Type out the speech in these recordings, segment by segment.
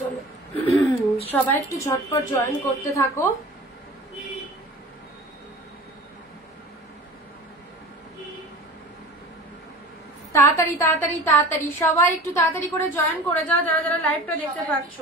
চলো সবাই একটু ঝটপট জয়েন করতে থাকো। তাড়াতাড়ি তাড়াতাড়ি তাড়াতাড়ি সবাই একটু তাড়াতাড়ি করে জয়েন করে যাও যারা যারা লাইভটা দেখতে পাচ্ছ।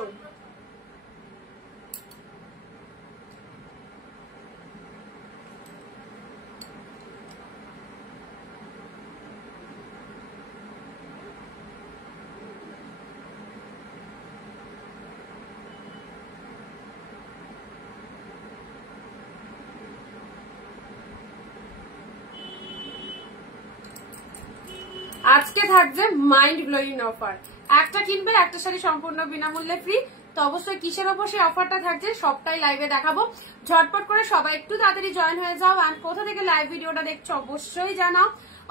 আজকে থাকবে মাইন্ড ব্লোয়িং অফার, একটা কিনবে একটা শাড়ি সম্পূর্ণ বিনামূল্যে ফ্রি। তো অবশ্যই কিসের ওপর সেই অফারটা থাকছে সবটাই লাইভে দেখাবো। ঝটপট করে সবাই একটু তাড়াতাড়ি জয়েন হয়ে যাও। আর কোথা থেকে লাইভ ভিডিওটা দেখছো অবশ্যই জানাও।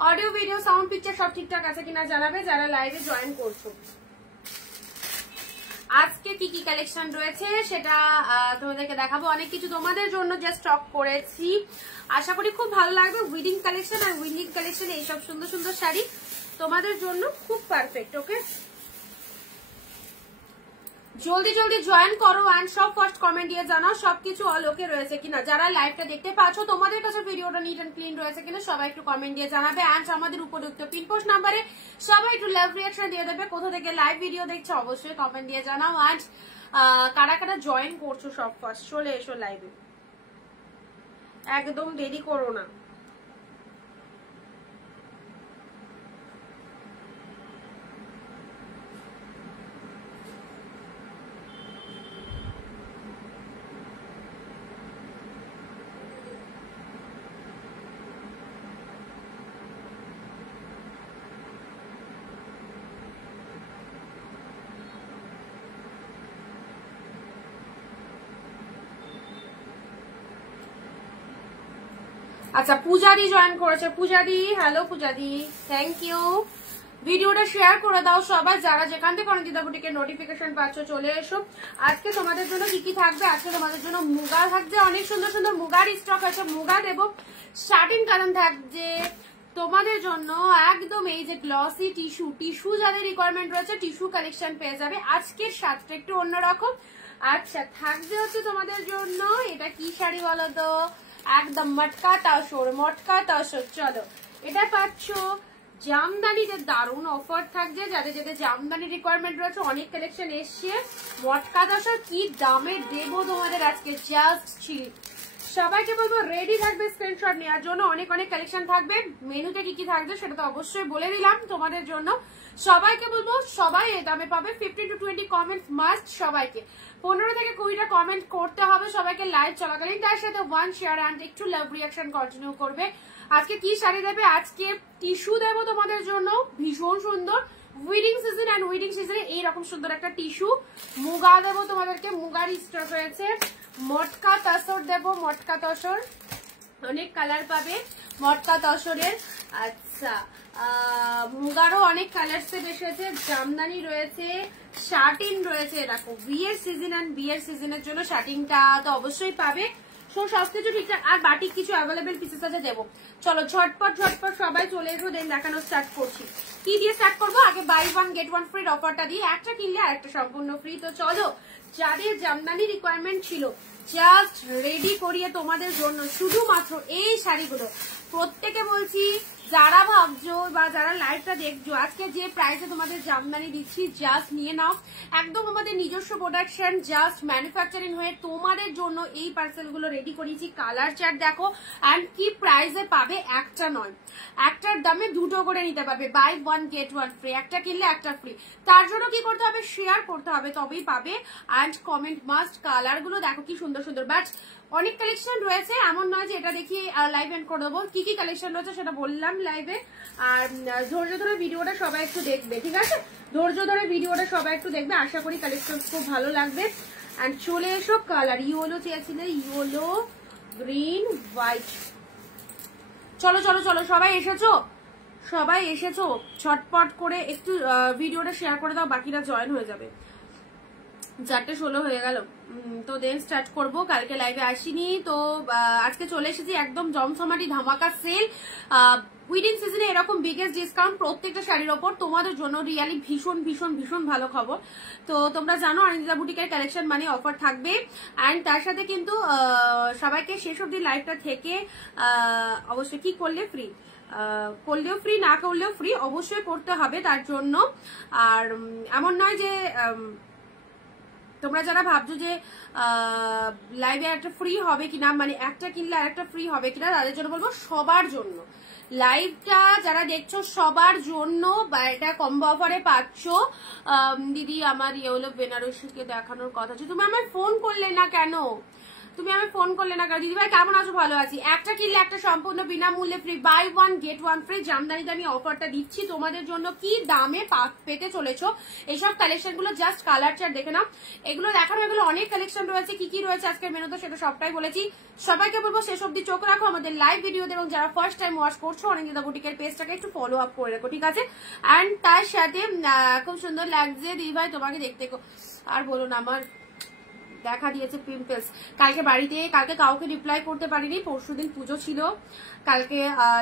অডিও ভিডিও সাউন্ড পিকচার সব ঠিকঠাক আছে কিনা জানাবে যারা লাইভে জয়েন করছো। আজকে কি কি কালেকশন রয়েছে সেটা তোমাদেরকে দেখাবো। অনেক কিছু তোমাদের জন্য যে স্টক করেছি, আশা করি খুব ভালো লাগবে। উইডিং কালেকশন আর উইন্ডিং কালেকশন এইসব সুন্দর সুন্দর শাড়ি তোমাদের জন্য খুব পারফেক্ট। ওকে, জলদি জলদি জয়েন করো এন্ড সব ফার্স্ট কমেন্ট দিয়ে জানাও সবকিছু অল ওকে রয়েছে কিনা। যারা লাইভটা দেখতে পাচ্ছ তোমাদের কাছে ভিডিওটা নিট এন্ড ক্লিন রয়েছে কিনা সবাই একটু কমেন্ট দিয়ে জানাবে। এন্ড আমাদের উপযুক্ত পিনপোস্ট নাম্বারে সবাই একটু লাইভ রিঅ্যাকশন দিয়ে দেবে। কোথা থেকে লাইভ ভিডিও দেখছো অবশ্যই কমেন্ট দিয়ে জানাও। এন্ড কারা কারা জয়েন করছো সব ফার্স্ট চলে এসো লাইভে, একদম দেরি করো না। আচ্ছা, পূজাদি জয়েন করেছে। পূজাদি, হ্যালো পূজাদি, থ্যাংক ইউ। ভিডিওটা শেয়ার করে দাও সবাই, যারা যেখান থেকে অনিন্দিতা বুটিকের নোটিফিকেশন পাচ্ছ চলে এসো। আজকে তোমাদের জন্য কি কি থাকবে, আজকে তোমাদের জন্য মুগা থাকছে, অনেক সুন্দর সুন্দর মুগার স্টক আছে। মুগা দেবো, শার্টিন কারণ থাকছে তোমাদের জন্য একদম এই যে গ্লসি টিস্যু, টিস্যু যাদের রিকোয়ারমেন্ট রয়েছে টিস্যু কালেকশন পেয়ে যাবে। আজকের সাজটা একটু অন্যরকম। আচ্ছা, থাকবে হচ্ছে তোমাদের জন্য এটা কি শাড়ি বলো তো, একদম মটকা তাসর, মটকা তাসর। চলো, এটা পাচ্ছ জামদানিতে দারুণ অফার থাকছে। যাদের যাদের জামদানি রিকোয়ারমেন্ট রয়েছে অনেক কালেকশন এসছে। মটকা তাসর কি দামে দেবো তোমাদের আজকে, জাস্ট চিল। সবাইকে বলবো রেডি থাকবে স্ক্রিনশট নেওয়ার জন্য। অনেক অনেক কালেকশন থাকবে। মেনুতে কি কি থাকবে সেটা তো অবশ্যই বলে দিলাম তোমাদের জন্য। সবাইকে বলবো সবাই এই দামে পাবে। 15 to 20 কমেন্টস মাস্ট, সবাইকে 15 থেকে 20টা কমেন্ট করতে হবে সবাইকে লাইভ চলাকালীন। তার সাথে 1 শেয়ার অ্যান্ড একটু লাভ রিঅ্যাকশন কন্টিনিউ করবে। আজকে কি শাড়ি দেবে, আজকে টিস্যু দেবো তোমাদের জন্য ভীষণ সুন্দর। উইডিং সিজন অ্যান্ড উইডিং সিজনে এইরকম সুন্দর একটা টিস্যু। মুগা দেবো তোমাদেরকে, মুগার স্টক রয়েছে। মটকা তসর দেবো, মটকা তসর অনেক কালার পাবে মটকা তসরের। আচ্ছা, মুগারও অনেক কালার সেট এসেছে। জামদানি রয়েছে, শার্টিন রয়েছে। দেখো বিয়ের সিজন অ্যান্ড বিয়ের সিজনের জন্য শার্টিনটা তো অবশ্যই পাবে। সবকিছু ঠিকঠাক। আর বাটিক কিছু অ্যাভেলেবেল পিসেস আছে দেবো। চলো ঝটপট ঝটপট সবাই চলে এসো, দেন দেখানো স্টার্ট করছি। কি দিয়ে স্টার্ট করবো, আগে বাই 1 get 1 ফ্রি অফারটা দিয়ে, একটা কিনলে আর একটা সম্পূর্ণ ফ্রি। তো চলো, যাদের জামদানি রিকোয়ারমেন্ট ছিল জাস্ট রেডি করিয়ে তোমাদের জন্য শুধুমাত্র এই শাড়িগুলো। প্রত্যেকে বলছি যারা ভাবছো বা যারা লাইভটা দেখছো, আজকে যে প্রাইসে তোমাদের জামদানি দিচ্ছি জাস্ট নিয়ে নাও। একদম আমাদের নিজস্ব প্রোডাকশন, জাস্ট ম্যানুফ্যাকচারিং হয়ে তোমাদের জন্য এই পার্সেলগুলো রেডি করিয়েছি। কালার চার্ট দেখো অ্যান্ড কি প্রাইসে পাবে, একটা নয় একটার দামে দুটো করে নিতে পারবে। বাই 1 get 1 ফ্রি, একটা কিনলে একটা ফ্রি। তার জন্য কি করতে হবে, শেয়ার করতে হবে তবেই পাবে। And comment must. কালার গুলো দেখো কি সুন্দর সুন্দর। বাট অনেক কালেকশন রয়েছে, এমন নয় যে এটা দেখিয়ে লাইভ এন্ড করে দেবো। কি কি কালেকশন রয়েছে সেটা বললাম লাইভে। আর ধৈর্য ধরে ভিডিওটা সবাই একটু দেখবে, ঠিক আছে? ধৈর্য ধরে ভিডিওটা সবাই একটু দেখবে, আশা করি কালেকশন খুব ভালো লাগবে। অ্যান্ড চলে এসো কালার, ইয়েলো চেয়েছিলে, ইয়েলো, গ্রিন, হোয়াইট। চলো চলো চলো, সবাই এসেছো, সবাই এসেছো, ছটপট করে একটু ভিডিওটা শেয়ার করে দাও, বাকিরা জয়েন হয়ে যাবে। 4:16 হয়ে গেল। তো দেন স্টার্ট করব। কালকে লাইভে আসিনি তো আজকে চলে এসেছি একদম জমজমাটি ধামাকা সেল। উইডিং সিজনে এরকম বিগেস্ট ডিসকাউন্ট প্রত্যেকটা শাড়ির ওপর তোমাদের জন্য রিয়ালি ভীষণ ভীষণ ভীষণ ভালো খবর। তো তোমরা জানো অনিন্দিতা বুটিকের কালেকশন মানে অফার থাকবে, অ্যান্ড তার সাথে কিন্তু সবাইকে শেষ অবধি লাইভটা থেকে অবশ্যই কি করলে ফ্রি, করলেও ফ্রি, না করলেও ফ্রি, অবশ্যই করতে হবে তার জন্য। আর এমন নয় যে তোমরা যারা ভাবছো যে লাইভে একটা ফ্রি হবে কিনা, মানে একটা কিনলে আর একটা ফ্রি হবে কিনা, তাদের জন্য বলবো সবার জন্য লাইভটা যারা দেখছো সবার জন্য এটা কম্বো অফারে পাচ্ছ। দিদি আমার ইয়েলো বেনারসিকে দেখানোর কথা ছিল, তুমি আমায় ফোন করলে না কেন? তুমি আমি ফোন করলে না কারণ দিদিভাই কেমন আছো? ভালো আছি। একটা কিনলে একটা সম্পূর্ণ বিনামূল্যে free, buy one get one free জামদানিতে আমি অফারটা দিচ্ছি তোমাদের জন্য। কি দামে পেতে চলেছো এইসব কালেকশন গুলো, জাস্ট কালার চার্ট দেখে নাও। এগুলো দেখানো, এগুলো অনেক কালেকশন রয়েছে। কি কি রয়েছে আজকের মেনুতে সেটা সবটাই বলেছি। সবাইকে বলবো শেষ অব্দি চোখ রাখো আমাদের লাইভ ভিডিওতে, এবং যারা ফার্স্ট টাইম ওয়াচ করছো অনিন্দিতা বুটিকের পেজটাকে একটু ফলো আপ করে রাখো, ঠিক আছে? অ্যান্ড তার সাথে খুব সুন্দর লাগছে দিদিভাই তোমাকে দেখতে। আর বলো না, আমার দেখা দিয়েছে পিম্পলস। কালকে বাড়িতে, কালকে কাউকে রিপ্লাই করতে পারিনি, পরশুদিন পুজো ছিল, কালকে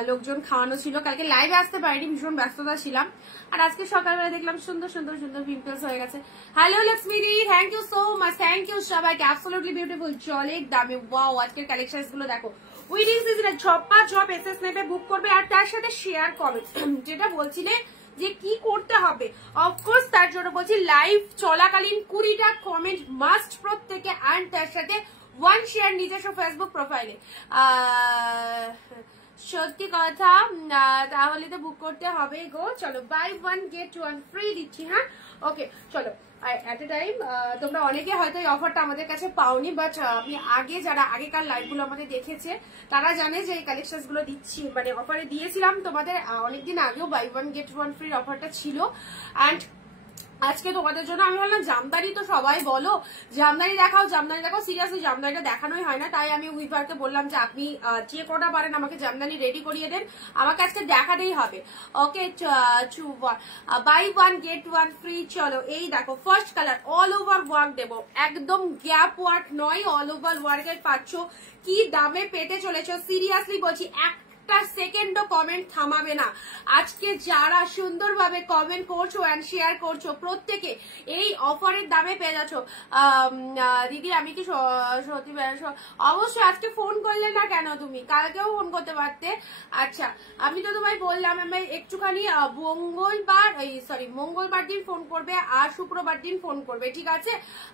লোকজন খাওয়ানো ছিল, কালকে লাইভে আসতে পারিনি, ভীষণ ব্যস্ততা ছিলাম। আর আজকে সকালবেলা দেখলাম সুন্দর সুন্দর সুন্দর পিম্পলস হয়ে গেছে। হ্যালো লক্ষ্মীদি, thank you so much, thank you সবাইকে। অ্যাবসলিউটলি বিউটিফুল, জলের দামে ওয়াও। আজকের কালেকশনস গুলো দেখো, উইডিং সিজনে ঝপা ঝপ এসএস নেবে, বুক করবে, আর তার সাথে শেয়ার করবে। যেটা বলছিলে যে কি করতে হবে, অফকোর্স তার জন্য বলছি লাইভ চলাকালীন 20টা কমেন্ট মাস্ট প্রত্যেকে, অ্যান্ড তার সাথে 1 শেয়ার নিজস্ব ফেসবুক প্রোফাইলে। সত্যি কথা, তাহলে তো বুক করতে হবে গো। চলো buy one get one free দিচ্ছি, হ্যাঁ ওকে চলো। এট এ টাইম তোমরা অনেকে হয়তো এই অফারটা আমাদের কাছে পাওনি, বাট আপনি আগে যারা আগেকার লাইভগুলো আমাদের দেখেছে তারা জানে যে এই কালেকশন গুলো দিচ্ছি, মানে অফারে দিয়েছিলাম তোমাদের অনেকদিন আগেও, buy one get one free অফারটা ছিল। অ্যান্ড আজকে তোমাদের জন্য আমি ভাবলাম জামদানি তো সবাই বলো জামদানি দেখাও, জামদানি দেখাও, সিরিয়াসলি জামদানিটা দেখানোই হয় না, তাই আমি উইভারকে বললাম যে আপনি যে কটা পারেন আমাকে জামদানি রেডি করিয়ে দেন, আমাকে আজকে দেখাতেই হবে। Okay bye one get one free. চলো এই দেখো first colour, all over work দেবো, একদম গ্যাপ ওয়ার্ক নয়, অল ওভার ওয়ার্কের পাচ্ছ। কি দামে পেতে চলেছ সিরিয়াসলি বলছি, একটা সেকেন্ডও কমেন্ট থামাবে না। আজকে যারা সুন্দরভাবে কমেন্ট করছো এন্ড শেয়ার করছো প্রত্যেকে এই অফারের দামে পেয়ে যাচ্ছ। দিদি আমি কি সত্যি অবশ্যই আজকে ফোন করলে না কেন? তুমি কালকেও ফোন করতে পারতে। আচ্ছা আমি তো তোমায় বললাম আমি একটুখানি মঙ্গলবার দিন ফোন করবে আর শুক্রবার দিন ফোন করবে, ঠিক আছে?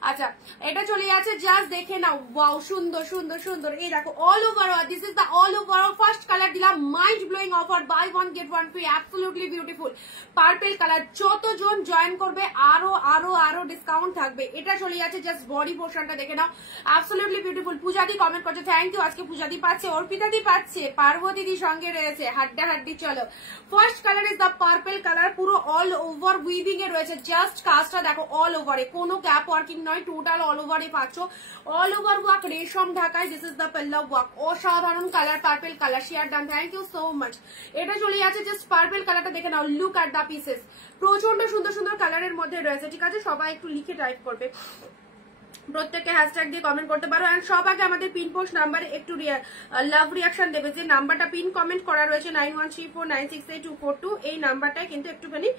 আচ্ছা এটা চলে যাচ্ছে, জাস্ট দেখে নাও। ওয়াও সুন্দর সুন্দর সুন্দর, এই দেখো all over, this is the all over first colour দিলাম, mind blowing offer, buy one get one free, absolutely beautiful purple colour. যতজন জয়েন করবে আরো আরো আরো ডিসকাউন্ট থাকবে। এটা চলে যাচ্ছে, জাস্ট বডি পোর্শনটা দেখে নাও, অ্যাবসলিউটলি বিউটিফুল। পূজাদি কমেন্ট করছে, থ্যাংক ইউ। আজকে পূজাদি পাচ্ছে, অর্পিতাদি পাচ্ছে, পার্বতীদি সঙ্গে রয়েছে, হাড্ডা হাড্ডি। চলো first colour is the purple colour, পুরো অল ওভার উইভিং এ রয়েছে, জাস্ট কাজটা দেখো অল ওভারে, কোনো ক্যাপ ওয়ার্কিং নয়, টোটাল অল ওভারে পাচ্ছ। অল ওভার ওয়ার্ক রেশম ঢাকায়, this is the pallu work, অসাধারণ colour, purple colour, share done, thank you so much. এটা চলে যাচ্ছে, জাস্ট পার্পল কালারটা দেখে নাও, লুক অ্যাট দ্য পিসেস, প্রচন্ড সুন্দর সুন্দর কালারের মধ্যে রয়েছে, ঠিক আছে? সবাই একটু লিখে টাইপ করবে, প্রত্যেকে হ্যাশট্যাগ দিয়ে কমেন্ট করতে পারো। এন্ড সব আগে আমাদের পিন পোস্ট নাম্বারে একটু লাভ রিয়াকশন দেবে, যে নাম্বারটা পিন কমেন্ট করা রয়েছে 9134968242, এই নাম্বারটাই কিন্তু একটুখানি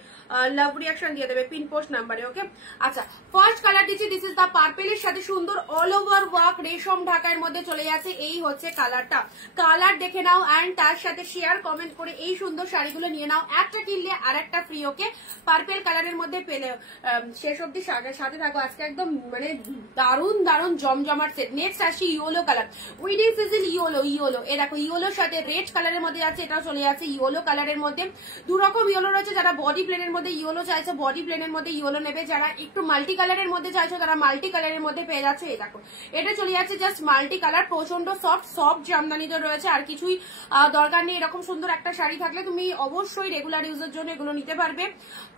লাভ রিয়াকশন দিয়ে দেবে পিন পোস্ট নাম্বারে, ওকে? আচ্ছা ফার্স্ট কালার দিচ্ছি, দিস ইজ দ্য পার্পেলের সাথে সুন্দর অল ওভার ওয়ার্ক রেশম ঢাকার মধ্যে চলে যাচ্ছে, এই হচ্ছে কালারটা। কালার দেখে নাও অ্যান্ড তার সাথে শেয়ার কমেন্ট করে এই সুন্দর শাড়িগুলো নিয়ে নাও, একটা কিনলে আর একটা ফ্রি, ওকে? পার্পেল কালারের মধ্যে পেলে শেষ অব্দি সাথে থাকো, আজকে একদম মানে দারুন দারুন জমজমাট সেট। নেক্সট আসি yellow colour, wedding season yellow, এ দেখো ইয়েলোর সাথে রেড কালারের মধ্যে যাচ্ছে, এটাও চলে যাচ্ছে ইয়েলো কালারের মধ্যে। দু রকম ইয়েলো রয়েছে, যারা বডি প্লেনের মধ্যে ইয়েলো চাইছে বডি প্লেনের মধ্যে ইয়েলো নেবে, যারা একটু মাল্টি কালারের মধ্যে চাইছো তারা মাল্টি কালারের মধ্যে পেয়ে যাচ্ছে। এই দেখো এটা চলে যাচ্ছে জাস্ট মাল্টি কালার, প্রচন্ড সফট জামদানিতে রয়েছে, আর কিছুই দরকার নেই। এরকম সুন্দর একটা শাড়ি থাকলে তুমি অবশ্যই রেগুলার ইউজের জন্য এগুলো নিতে পারবে,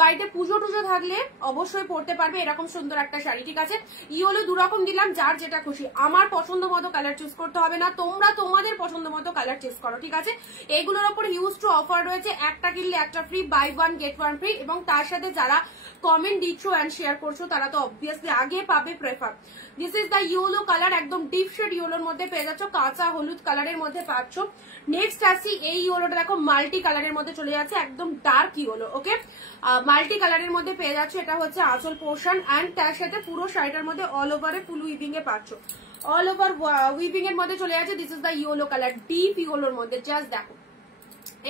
বাড়িতে পুজো টুজো থাকলে অবশ্যই পরতে পারবে এরকম সুন্দর একটা শাড়ি, ঠিক আছে? ইয়েলো দুরকম দিলাম, যার যেটা খুশি। আমার পছন্দ মতো কালার চুজ করতে হবে না, তোমরা তোমাদের পছন্দ মতো কালার চুজ করো, ঠিক আছে। এইগুলোর উপর হিউজ টু অফার রয়েছে, একটা কিনলে একটা ফ্রি, buy one get one free. এবং তার সাথে যারা কমেন্ট দিচ্ছ এন্ড শেয়ার করছো তারা তো অবভিয়াসলি আগে পাবে prefer. This is the yellow colour, একদম ডিপ শেড ইয়েলোর মধ্যে পেয়ে যাচ্ছ, কাঁচা হলুদ কালারের মধ্যে পাচ্ছ। নেক্সট আসি, এই ইয়েলোটা দেখো মাল্টি কালারের মধ্যে চলে যাচ্ছে, একদম ডার্ক ইয়েলো, ওকে। মাল্টি কালারের মধ্যে পেয়ে যাচ্ছে, এটা হচ্ছে আঁচল পোর্শন এন্ড তার সাথে পুরো শাড়িটার মধ্যে অল ওভারে ফুল উইভিং এ পাচ্ছ, অল ওভার উইভিং এর মধ্যে চলে যাচ্ছে। This is the yellow colour, deep ইয়েলোর মধ্যে, জাস্ট দেখো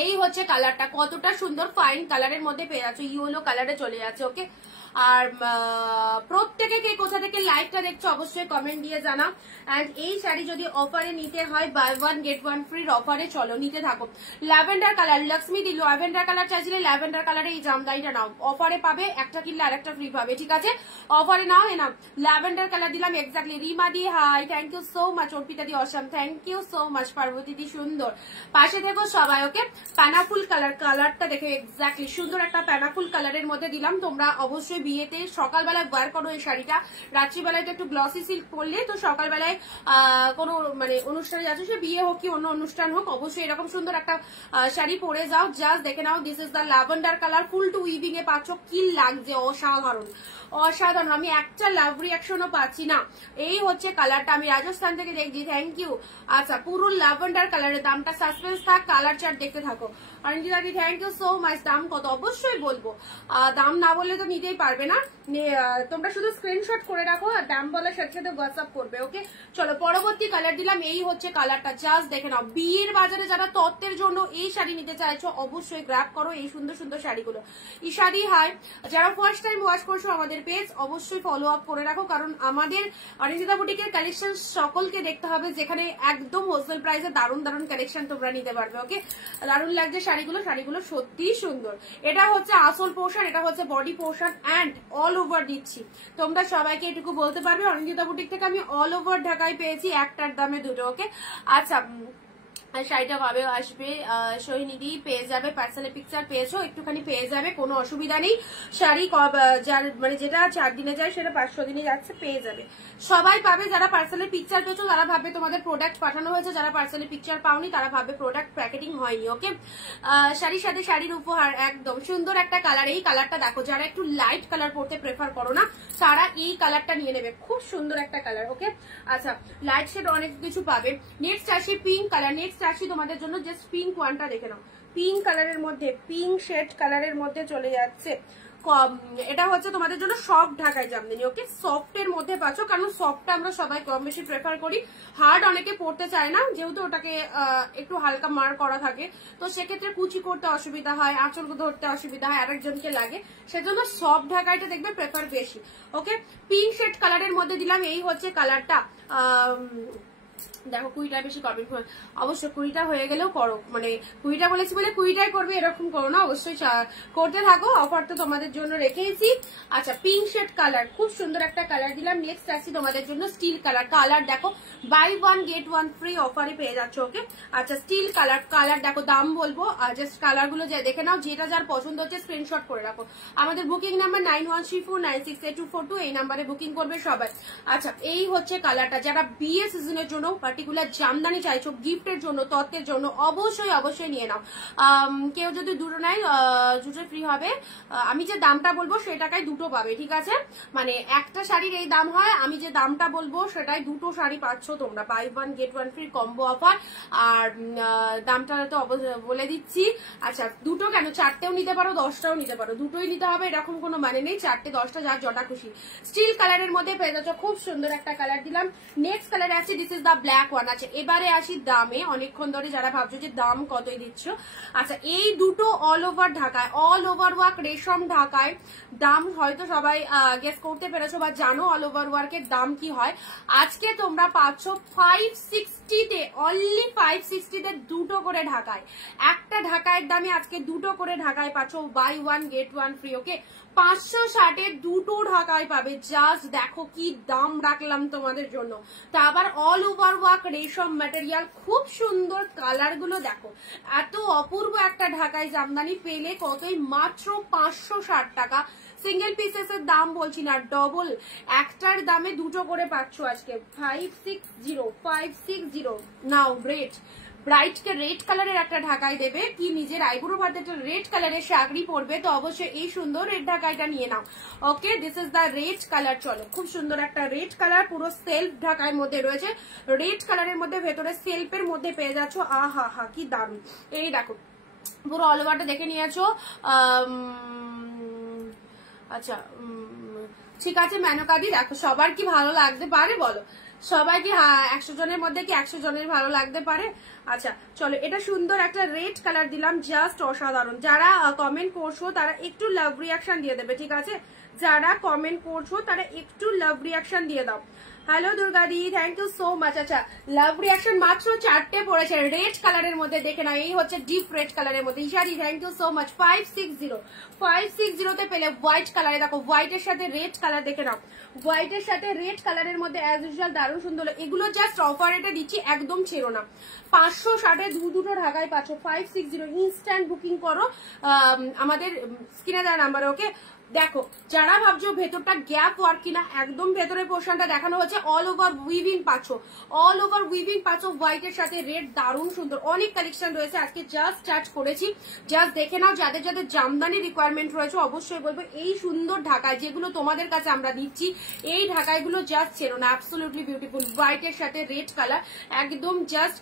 এই হচ্ছে কালারটা, কতটা সুন্দর ফাইন কালারের মধ্যে পেয়ে যাচ্ছে, ইয়েলো কালারে চলে যাচ্ছে, ওকে। আর প্রত্যেকে কে কোথা থেকে লাইভটা দেখছো অবশ্যই কমেন্ট দিয়ে জানা। এন্ড এই শাড়ি যদি অফারে নিতে হয়, বাই ওয়ান গেট ওয়ান ফ্রির অফারে, চলো নিতে থাকো। ল্যাভেন্ডার কালার, লক্ষ্মী দি ল্যাভেন্ডার কালার চাইছিলে, ল্যাভেন্ডার কালারে এই জামদানিটা নাও, অফারে পাবে, একটা কিনলে আরেকটা ফ্রি পাবে, ঠিক আছে। অফারে নাও, এ নাও ল্যাভেন্ডার কালার দিলাম, exactly. Rima di hi, thank you so much. Arpita di awesome, thank you so much. Parvati di সুন্দর, পাশে থেকো সবাই, ওকে। প্যানাফুল কালার, কালারটা দেখে এক্স্যাক্টলি সুন্দর একটা প্যানাফুল কালারের মধ্যে দিলাম। তোমরা অবশ্যই বিয়েতে সকালবেলায় ওয়্যার করো এই শাড়িটা, রাত্রিবেলায় তো একটু গ্লসি সিল্ক পরলে, তো সকালবেলায় কোনো মানে অনুষ্ঠানে যাচ্ছ, সে বিয়ে হোক কি অন্য অনুষ্ঠান হোক, অবশ্যই এরকম সুন্দর একটা শাড়ি পরে যাও, জাস্ট দেখে নাও। This is the lavender colour, ফুল টু উইভিং এ পাচ্ছ, কি লাগছে অসাধারণ, অসাধারণ। আমি একটা লাভ রিয়াকশনও পাচ্ছি না। এই হচ্ছে কালারটা, আমি রাজস্থান থেকে দেখছি, থ্যাংক ইউ। আচ্ছা, পুরো ল্যাভেন্ডার কালারের, দামটা সাসপেন্স থাক, কালার চার্ট দেখতে থাকো। অঞ্জিতাদি থ্যাংক ইউ সো মাচ। দাম কত অবশ্যই বলবো, দাম না বললে তো নিতেই পারবে না, তোমরা শুধু স্ক্রিনশট করে রাখো আর দাম বলার সাথে সাথে হোয়াটসঅ্যাপ করবে, ওকে। চলো পরবর্তী কালার দিলাম, এই হচ্ছে কালারটা, জাস্ট দেখে নাও। বিয়ের বাজারে যারা তত্ত্বের জন্য এই শাড়ি নিতে চাইছো অবশ্যই গ্র্যাব করো এই সুন্দর সুন্দর শাড়িগুলো। ইশাদি হাই, যারা ফার্স্ট টাইম ওয়াচ করছো আমাদের পেজ অবশ্যই ফলো আপ করে রাখো, কারণ আমাদের অনিন্দিতা বুটিকের কালেকশন সকলকে দেখতে হবে, যেখানে একদম হোলসেল প্রাইসে দারুণ দারুণ কালেকশন তোমরা নিতে পারবে, ওকে। দারুণ লাগছে শাড়িগুলো, শাড়িগুলো সত্যিই সুন্দর। এটা হচ্ছে আসল পোর্শন, এটা হচ্ছে body portion and all over দিচ্ছি। তোমরা সবাইকে এটুকু বলতে পারবে অনিন্দিতা বুটিক থেকে আমি অল ওভার ঢাকায় পেয়েছি, একটার দামে দুটো, ওকে। আচ্ছা, শাড়িটা কবে আসবে সোহিনীদি? পেয়ে যাবে, পার্সেলের পিকচার পেয়েছো, একটুখানি পেয়ে যাবে, কোনো অসুবিধা নেই। শাড়ি যার মানে যেটা 4 দিনে যায় সেটা 500 দিনে যাচ্ছে, পেয়ে যাবে, সবাই পাবে। যারা পার্সেলের পিকচার পেয়েছো তারা ভাবে তোমাদের প্রোডাক্ট পাঠানো হয়েছে, যারা পার্সেলের পিকচার পাওনি তারা ভাবে প্রোডাক্ট প্যাকেটিং হয়নি, ওকে। শাড়ির সাথে শাড়ির উপহার, একদম সুন্দর একটা কালার। এই কালারটা দেখো, যারা একটু লাইট কালার পরতে প্রেফার করো না তারা এই কালারটা নিয়ে নেবে, খুব সুন্দর একটা কালার, ওকে। আচ্ছা, লাইট শেড অনেক কিছু পাবে। নেক্সট আসি পিঙ্ক কালার, নেক্সট আসি তোমাদের জন্য, জাস্ট পিঙ্ক ওয়ানটা দেখে নাও, পিঙ্ক কালারের মধ্যে, পিঙ্ক শেড কালারের মধ্যে চলে যাচ্ছে। এটা হচ্ছে তোমাদের জন্য সফট ঢাকায় জামদানি, ওকে। সফটের মধ্যে পাচ্ছ, কারণ সফটটা আমরা সবাই কম বেশি প্রেফার করি, হার্ড অনেকে পড়তে চায় না, যেহেতু ওটাকে একটু হালকা মার করা থাকে, তো সেক্ষেত্রে কুচি করতে অসুবিধা হয়, আঁচল ধরতে অসুবিধা হয়, আরেকজনকে লাগে, সেজন্য সফট ঢাকাইটা দেখবে প্রেফার বেশি, ওকে। পিঙ্ক শেড কালারের মধ্যে দিলাম, এই হচ্ছে কালারটা। দেখো 20টা বেশি কমেন্ট, অবশ্য 20টা হয়ে গেলেও করো, মানে 20টা বলেছি বলে 20টাই করবে এরকম করো না, অবশ্যই করতে থাকো, অফার তো তোমাদের জন্য রেখেছি। আচ্ছা, পিঙ্ক শেড কালার, খুব সুন্দর একটা কালার দিলাম। নেক্সট আসছি তোমাদের জন্য স্টিল কালার, কালার দেখো buy one get one free অফারে পেয়ে যাচ্ছে, ওকে। আচ্ছা, স্টিল কালার, কালার দেখো, দাম বলবো, জাস্ট কালার গুলো দেখে নাও, যেটা যার পছন্দ হচ্ছে স্ক্রিনশট করে রাখো। আমাদের বুকিং নাম্বার 9134968242, এই নাম্বারে বুকিং করবে সবাই। আচ্ছা, এই হচ্ছে কালারটা, যারা বিয়ে সিজনের জন্য পার্টিকুলার জামদানি চাইছো, গিফটের জন্য, তত্ত্বের জন্য, অবশ্যই অবশ্যই নিয়ে নাও। কেউ যদি দুটো নেয় দুটো ফ্রি হবে, আমি যে দামটা বলবো সেই টাকায় দুটো পাবে, ঠিক আছে। মানে একটা শাড়ির এই দাম হয়, আমি যে দামটা বলবো সেটাই দুটো শাড়ি পাচ্ছ তোমরা, buy one get one free combo offer. আর দামটা তো বলে দিচ্ছি। আচ্ছা, দুটো কেন, 4টেও নিতে পারো, 10টাও নিতে পারো, দুটোই নিতে হবে এরকম কোনো মানে নেই, 4টে 10টা যার জটা খুশি। স্টিল কালারের মধ্যে পেয়ে যাচ্ছ, খুব সুন্দর একটা কালার দিলাম। নেক্সট কালার আছে, this is the black one. আছে, এবারে আসি দামে, অনেকক্ষণ ধরে যারা ভাবছো যে দাম কতই দিচ্ছ। আচ্ছা, এই দুটো অল ওভার ঢাকায়, অল ওভার ওয়ার্ক রেশম ঢাকায়, দাম হয়তো সবাই গেস করতে পেরেছো বা জানো অল ওভার ওয়ার্কের দাম কি হয়। আজকে তোমরা পাচ্ছ 560-তে, অনলি 560-তে দুটো করে ঢাকায়, একটা ঢাকায়ের দামে আজকে দুটো করে ঢাকায় পাচ্ছ, buy one get one free, okay. 560-এর দুটো ঢাকায় পাবে, জাস্ট দেখো কি দাম রাখলাম তোমাদের জন্য। তা আবার অল ওভার ওয়ার্ক রেশম ম্যাটেরিয়াল, খুব সুন্দর কালার গুলো দেখো, এত অপূর্ব একটা ঢাকায় জামদানি পেলে কতই, মাত্র 560 টাকা। সিঙ্গেল পিসেসের দাম বলছি না, ডবল, একটার দামে দুটো করে পাচ্ছ আজকে। 560 নাও। রেড ব্রাইটকে রেড কালারের একটা ঢাকাই দেবে, কি নিজের আইব্রো ভাতে একটা রেড কালারের শাড়ি পরবে তো অবশ্যই এই সুন্দর রেড ঢাকাইটা নিয়ে নাও। Okay, this is the red colour. চলো, খুব সুন্দর একটা রেড কালার, পুরো সেলফ ঢাকাইয়ের মধ্যে রয়েছে, রেড কালারের মধ্যে ভেতরে সেলফের মধ্যে পেয়ে যাচ্ছ। আহা হা, কি দারুণ। এই দেখো পুরো অল ওভারটা দেখে নিয়েছো। আচ্ছা ঠিক আছে মেনকাদি, দেখো সবার কি ভালো লাগতে পারে বলো, সবাই কি 100 জনের মধ্যে কি 100 জনের ভালো লাগতে পারে? আচ্ছা চলো, এটা সুন্দর একটা রেড কালার দিলাম, জাস্ট অসাধারণ। যারা কমেন্ট করছো তারা একটু লাভ রিয়াকশন দিয়ে দেবে, ঠিক আছে? যারা কমেন্ট করছো তারা একটু লাভ রিয়াকশন দিয়ে দাও। হ্যালো দুর্গাদি, থ্যাংক ইউ সো মাচ। আচ্ছা লাভ রিয়াকশন মাত্র 4টে পড়েছে রেড কালারের মধ্যে, দেখে না, এই হচ্ছে ডিপ রেড কালারের মধ্যে। ইশারি থ্যাংক ইউ সো মাচ। 560 তে পেলে হোয়াইট কালারে, দেখো হোয়াইটের সাথে রেড কালার, দেখে নাও হোয়াইটের সাথে রেড কালারের মধ্যে অ্যাজ ইউজুয়াল দারুণ সুন্দর। এগুলো জাস্ট অফার রেটে দিচ্ছি, একদম ছেড়ো না। 560 দুটো ঢাকায় পাচ্ছ। 560 ইনস্ট্যান্ট বুকিং করো আমাদের স্ক্রিনে দেওয়া নাম্বারে। ওকে, দেখো যারা ভাবছো ভেতরটা গ্যাপ ওয়ার্ক কিনা, একদম ভেতরের পোর্শনটা দেখানো হচ্ছে, অল ওভার উইভিং পাচ্ছ, অল ওভার উইভিং পাচ্ছ হোয়াইটের সাথে রেড, দারুণ সুন্দর। অনেক কালেকশন রয়েছে, আজকে জাস্ট স্টার্ট করেছি, জাস্ট দেখে নাও। যাদের যাদের জামদানি রিকোয়ারমেন্ট রয়েছে অবশ্যই বলবো এই সুন্দর ঢাকায় যেগুলো তোমাদের কাছে আমরা দিচ্ছি, এই ঢাকাইগুলো জাস্ট চেনো না, অ্যাবসলিউটলি বিউটিফুল। হোয়াইটের সাথে রেড কালার, একদম জাস্ট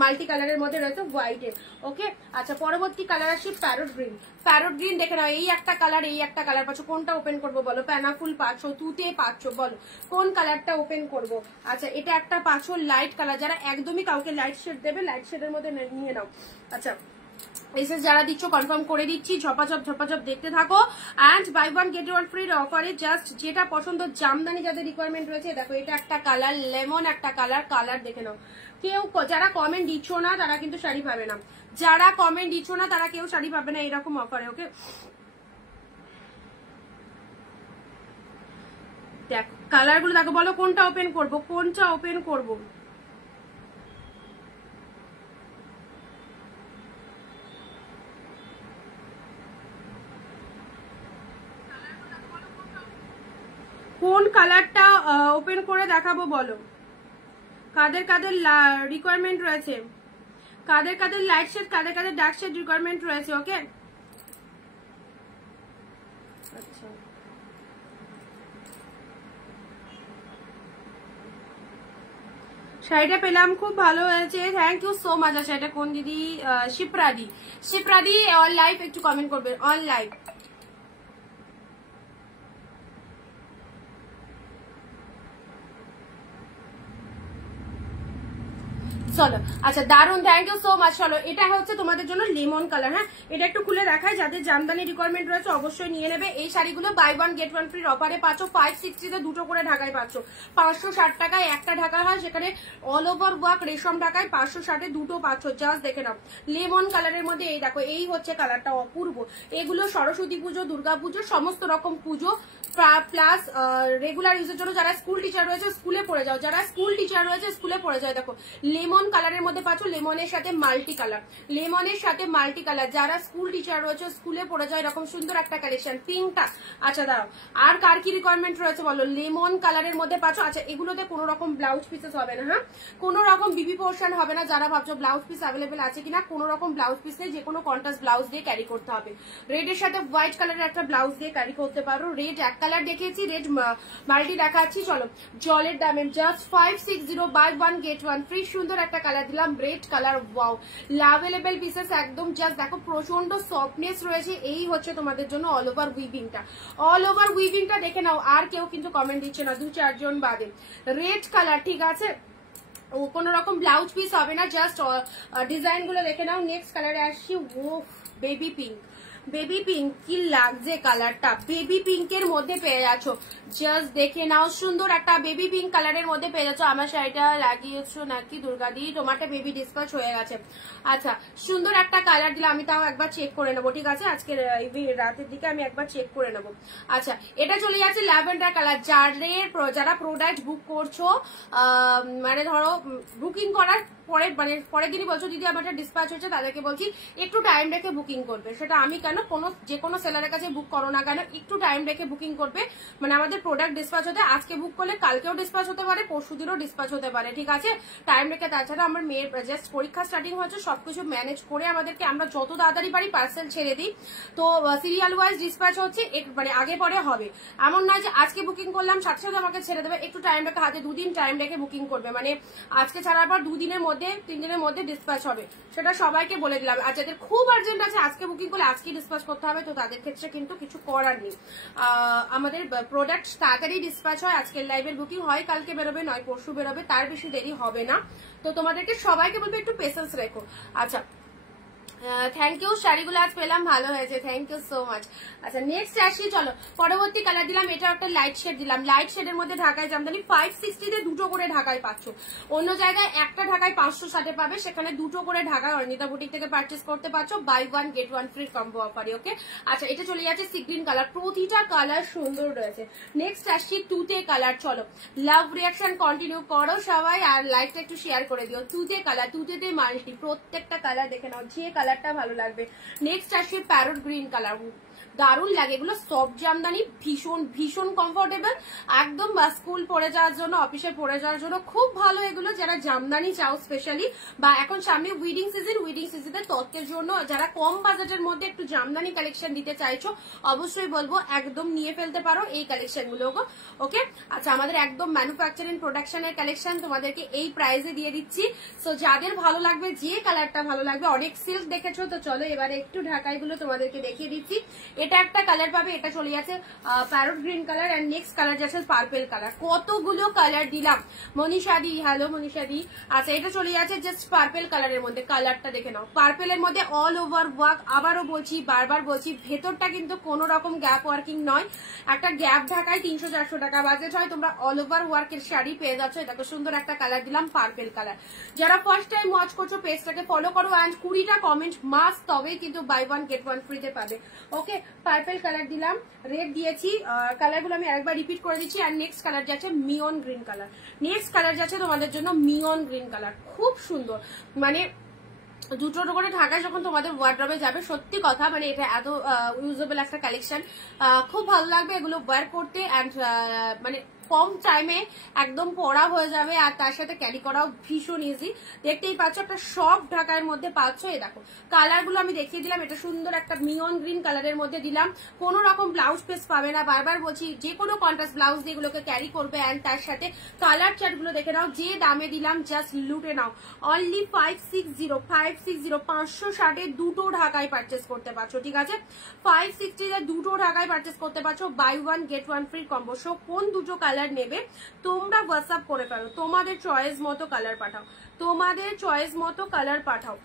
মাল্টি কালারের মধ্যে রয়েছে হোয়াইটের। ওকে, আচ্ছা পরবর্তী কালার আসি প্যারট গ্রিন। প্যারট গ্রিন দেখে নাও, এই একটা কালার, এই একটা কালার পাচ্ছ। কোনটা ওপেন করবো বলো? প্যানাফুল পাচ্ছ, তুতে পাচ্ছ, বলো কোন কালারটা ওপেন করবো? আচ্ছা এটা একটা পাচ্ছ লাইট কালার, যারা একদমই কাউকে লাইট শেড দেবে লাইট শেডের মধ্যে নিয়ে নাও। আচ্ছা এসএস যারা দিচ্ছ কনফার্ম করে দিচ্ছি, ঝপাঝপ দেখতে থাকো। And buy one get one free অফারে জাস্ট যেটা পছন্দ, জামদানি যাদের রিকোয়ারমেন্ট রয়েছে, দেখো এটা একটা কালার, লেমন একটা কালার, কালার দেখে নাও। কেউ যারা কমেন্ট দিচ্ছ না তারা কিন্তু শাড়ি পাবে না, যারা কমেন্ট দিচ্ছ না তারা কেউ শাড়ি পাবে না এরকম অফারে। ওকে, দেখো কালার গুলো দেখো, বলো কোনটা ওপেন করবো, কোনটা ওপেন করবো? কোন কালারটা ওপেন করে দেখাবো বলো? কাদের কাদের রিকোয়ারমেন্ট রয়েছে, কাদের কাদের লাইট শেড, কাদের কাদের ডার্ক শেড রিকোয়ারমেন্ট রয়েছে। ওকে আচ্ছা শাড়িটা পেলাম, খুব ভালো হয়েছে, থ্যাংক ইউ সো মাচ। আচ্ছা এটা কোন দিদি? শিপ্রাদি। শিপ্রাদি অন লাইভ একটু কমেন্ট করবে, অন লাইভ। চলো আচ্ছা দারুন, থ্যাংক ইউ সো মাচ। চলো এটা হচ্ছে তোমাদের জন্য লেমন কালার। হ্যাঁ এটা একটু খুলে দেখায়, যাদের জামদানি রিকোয়ারমেন্ট রয়েছে অবশ্যই নিয়ে নেবে এই শাড়িগুলো। Buy one get one free অফারে পাচ্ছ। 560 তে দুটো করে ঢাকায় পাচ্ছ। 560 টাকায় একটা ঢাকা হয়, সেখানে অল ওভার ওয়ার্ক রেশম ঢাকায় 560 দুটো পাচ্ছ। জাস্ট দেখে নাও লেমন কালারের মধ্যে। এই দেখো এই হচ্ছে কালারটা, অপূর্ব। এগুলো সরস্বতী পুজো, দুর্গা পুজো, সমস্ত রকম পুজো প্লাস রেগুলার ইউজের জন্য যারা স্কুল টিচার রয়েছে স্কুলে পড়ে যাও, যারা স্কুল টিচার রয়েছে স্কুলে পড়ে যায়। দেখো লেমন কালারের মধ্যে পাচ্ছ, লেমনের সাথে মাল্টি কালার, লেমনের সাথে মাল্টি কালার, যারা স্কুল টিচার রয়েছে স্কুলে পড়ে যায় এরকম সুন্দর একটা কালেকশন। পিঙ্কটা আচ্ছা দাঁড়াও, আর কার কি রিকোয়ারমেন্ট রয়েছে বলো? লেমন কালারের মধ্যে পাচ্ছ। আচ্ছা এগুলোতে কোনো রকম ব্লাউজ পিসেস হবে না, হ্যাঁ কোনো রকম বিবি পোর্শন হবে না। যারা ভাবছো ব্লাউজ পিস অ্যাভেলেবেল আছে কিনা, কোনো রকম ব্লাউজ পিস নেই, যে কোনো কন্ট্রাস্ট ব্লাউজ দিয়ে ক্যারি করতে হবে। রেডের সাথে হোয়াইট কালারের একটা ব্লাউজ দিয়ে ক্যারি করতে পারো। রেড এক কালার দেখিয়েছি, রেড মাল্টি দেখাচ্ছি। চলো জলের দামে just 560 buy one get one free. সুন্দর একটা কালার দিলাম, red colour, wow lovable pieces একদম। জাস্ট দেখো প্রচন্ড সফটনেস রয়েছে। এই হচ্ছে তোমাদের জন্য অল ওভার উইভিংটা, অল ওভার উইভিংটা দেখে নাও। আর কেউ কিন্তু কমেন্ট দিচ্ছে না, 2-4 জন বাদে। রেড কালার, ঠিক আছে, ও কোনো রকম ব্লাউজ পিস হবে না, জাস্ট ডিজাইন গুলো দেখে নাও। নেক্সট কালারে আসছি, ও বেবি পিঙ্ক। বেবি পিঙ্ক কি লাগছে কালারটা, বেবি পিঙ্কের মধ্যে পেয়ে যাচ্ছ। জাস্ট দেখে নাও, সুন্দর একটা বেবি পিঙ্ক কালারের মধ্যে পেয়ে যাচ্ছ। আমার শাড়িটা লাগিয়েছো নাকি দুর্গাদি? তোমারটা বেবি ডিসপ্যাচ হয়ে গেছে। আচ্ছা সুন্দর একটা কালার দিলে, আমি তাও একবার চেক করে নেবো, ঠিক আছে, আজকে রাতের দিকে আমি একবার চেক করে নেবো। আচ্ছা এটা চলে যাচ্ছে ল্যাভেন্ডার কালার। যারা প্রোডাক্ট বুক করছো, মানে ধরো বুকিং করার পরের দিনই বলছো দিদি আমার ডিসপ্যাচ হচ্ছে, তাদেরকে বলছি একটু টাইম রেখে বুকিং করবে। সেটা আমি কেন, যে কোনো সেলারের কাছে বুক করো না কেন, একটু টাইম রেখে বুকিং করবে। মানে আমাদের প্রোডাক্ট ডিসপ্যাচ হতে আজকে বুক করলে কালকেও ডিসপ্যাচ হতে পারে, পরশু দিনও ডিসপ্যাচ হতে পারে, ঠিক আছে, টাইম রেখে। তাছাড়া আমার মেয়ের জাস্ট পরীক্ষা স্টার্টিং হয়েছে, সবকিছু ম্যানেজ করে আমাদেরকে আমরা যত তাড়াতাড়ি পারি পার্সেল ছেড়ে দিই। তো সিরিয়াল ওয়াইজ ডিসপ্যাচ হচ্ছে, মানে আগে পরে হবে, এমন নয় যে আজকে বুকিং করলাম সাথে সাথে আমাকে ছেড়ে দেবে। একটু টাইম রেখে, হাতে 2 দিন টাইম রেখে বুকিং করবে, মানে আজকে ছাড়ার পর 2 দিনের মধ্যে 3 দিনের মধ্যে ডিসপ্যাচ হবে, সেটা সবাইকে বলে দিলাম। আর যাদের খুব আর্জেন্ট আছে আজকে বুকিং করলে আজকে ডিসপ্যাচ করতে হবে, তো তাদের ক্ষেত্রে কিন্তু কিছু করার নেই। আমাদের প্রোডাক্ট তাড়াতাড়ি ডিসপ্যাচ হয়, আজকের লাইভের বুকিং হয় কালকে বেরোবে, নয় পরশু বেরোবে, তার বেশি দেরি হবে না। তো তোমাদেরকে সবাইকে বলবো একটু পেশেন্স রেখো। আচ্ছা, থ্যাংক ইউ, শাড়িগুলো আজ পেলাম, ভালো হয়েছে, থ্যাংক ইউ সো মাচ। আচ্ছা নেক্সট আসি, চলো পরবর্তী কালার দিলাম, এটা একটা লাইট শেড দিলাম। লাইট শেডের মধ্যে ঢাকায় জামদানি 560-তে 2টো করে ঢাকায় পাচ্ছ। অন্য জায়গায় একটা ঢাকায় 560-এ পাবে, সেখানে 2টো করে ঢাকায় অর্নিতা বুটিক থেকে পারচেস করতে পারছো, বাই 1 গেট 1 ফ্রি কম্বো অফারে। ওকে, আচ্ছা এটা চলে যাচ্ছে সি গ্রিন কালার, প্রতিটা কালার সুন্দর রয়েছে। নেক্সট আসছি তুতে কালার, চলো লাভ রিয়াকশন কন্টিনিউ করো সবাই, আর লাইভটা একটু শেয়ার করে দিও। তুতে কালার, তুতেতে মাল্টি, প্রত্যেকটা কালার দেখে নাও, যে কালারটা ভালো লাগবে। নেক্সট আসছে প্যারট গ্রিন কালার, দারুণ লাগে এগুলো, সফট জামদানি, ভীষণ ভীষণ কমফোর্টেবল, একদম স্কুল পরে যাওয়ার জন্য, অফিসে পরে যাওয়ার জন্য খুব ভালো এগুলো। যারা জামদানি চাও স্পেশালি, বা এখন সামনে উইডিং সিজনের তত্ত্বের জন্য যারা কম বাজেটের মধ্যে একটু জামদানি কালেকশন দিতে চাইছো, অবশ্যই বলবো একদম নিয়ে ফেলতে পারো এই কালেকশন গুলো। ওকে, আচ্ছা আমাদের একদম ম্যানুফ্যাকচারিং প্রোডাকশনের কালেকশন তোমাদেরকে এই প্রাইসে দিয়ে দিচ্ছি। সো যাদের ভালো লাগবে, যে কালারটা ভালো লাগবে, অনেক সিল্ক দেখেছো, তো চলো এবারে একটু ঢাকাই গুলো তোমাদেরকে দেখিয়ে দিচ্ছি। এটা একটা কালার পাবে, এটা চলে যাচ্ছে parrot green colour, and next colour যাচ্ছে পার্পেল কালার। কতগুলো কালার দিলাম মনীষাদি, হ্যালো মনীষাদি। আচ্ছা এটা চলে যাচ্ছে জাস্ট পার্পেল কালারের মধ্যে, কালারটা দেখে নাও, পার্পেলের মধ্যে অল ওভার ওয়ার্ক। আবারও বলছি, বারবার বলছি, ভেতরটা কিন্তু কোনো রকম গ্যাপ ওয়ার্কিং নয়, একটা গ্যাপ ঢাকায় 300-400 টাকা বাজেট হয়, তোমরা অল ওভার ওয়ার্কের শাড়ি পেয়ে যাচ্ছ। দেখো সুন্দর একটা কালার দিলাম, পার্পেল কালার। যারা ফার্স্ট টাইম ওয়াচ করছো পেজটাকে ফলো করো, অ্যান্ড 20টা কমেন্ট মাস্ট, তবেই কিন্তু বাই 1 গেট 1 ফ্রিতে পাবে। ওকে, পার্পেল কালার দিলাম, রেড দিয়েছি, কালারগুলো আমি আরেকবার রিপিট করে দিচ্ছি। আর নেক্সট কালার যাচ্ছে মিয়ন গ্রিন কালার, নেক্সট কালার যাচ্ছে তোমাদের জন্য মিয়ন গ্রিন কালার, খুব সুন্দর, মানে 2টো করে ঢাকায় যখন তোমাদের ওয়ার্ড্রবে যাবে, সত্যি কথা মানে এটা এত ইউজেবল একটা কালেকশন, খুব ভালো লাগবে এগুলো ওয়্যার করতে, অ্যান্ড মানে কম টাইমে একদম পরা হয়ে যাবে, আর তার সাথে ক্যারি করাও ভীষণ ইজি। দেখতেই পাচ্ছ একটা সফট ঢাকার মধ্যে পাচ্ছ। এই দেখো কালারগুলো আমি দেখিয়ে দিলাম, এটা সুন্দর একটা মিয়ন গ্রিন কালারের মধ্যে দিলাম, কোনো রকম ব্লাউজ পিস পাবে না, বারবার বলছি যে কোনো কন্ট্রাস্ট ব্লাউজ দিয়ে এগুলোকে ক্যারি করবে, অ্যান্ড তার সাথে কালার চার্টগুলো দেখে নাও, যে দামে দিলাম জাস্ট লুটে নাও, অনলি 560 560-এ 2টো ঢাকায় পারচেস করতে পারছো, ঠিক আছে, 560-এ 2টো ঢাকায় পারচেস করতে পারছো, buy 1 get 1 free combo. So কোন দুটো কালার নেবে তোমরা হোয়াটসঅ্যাপ করে পারো, তোমাদের চয়েস মতো কালার পাঠাও, তোমাদের চয়েস মতো কালার পাঠাও।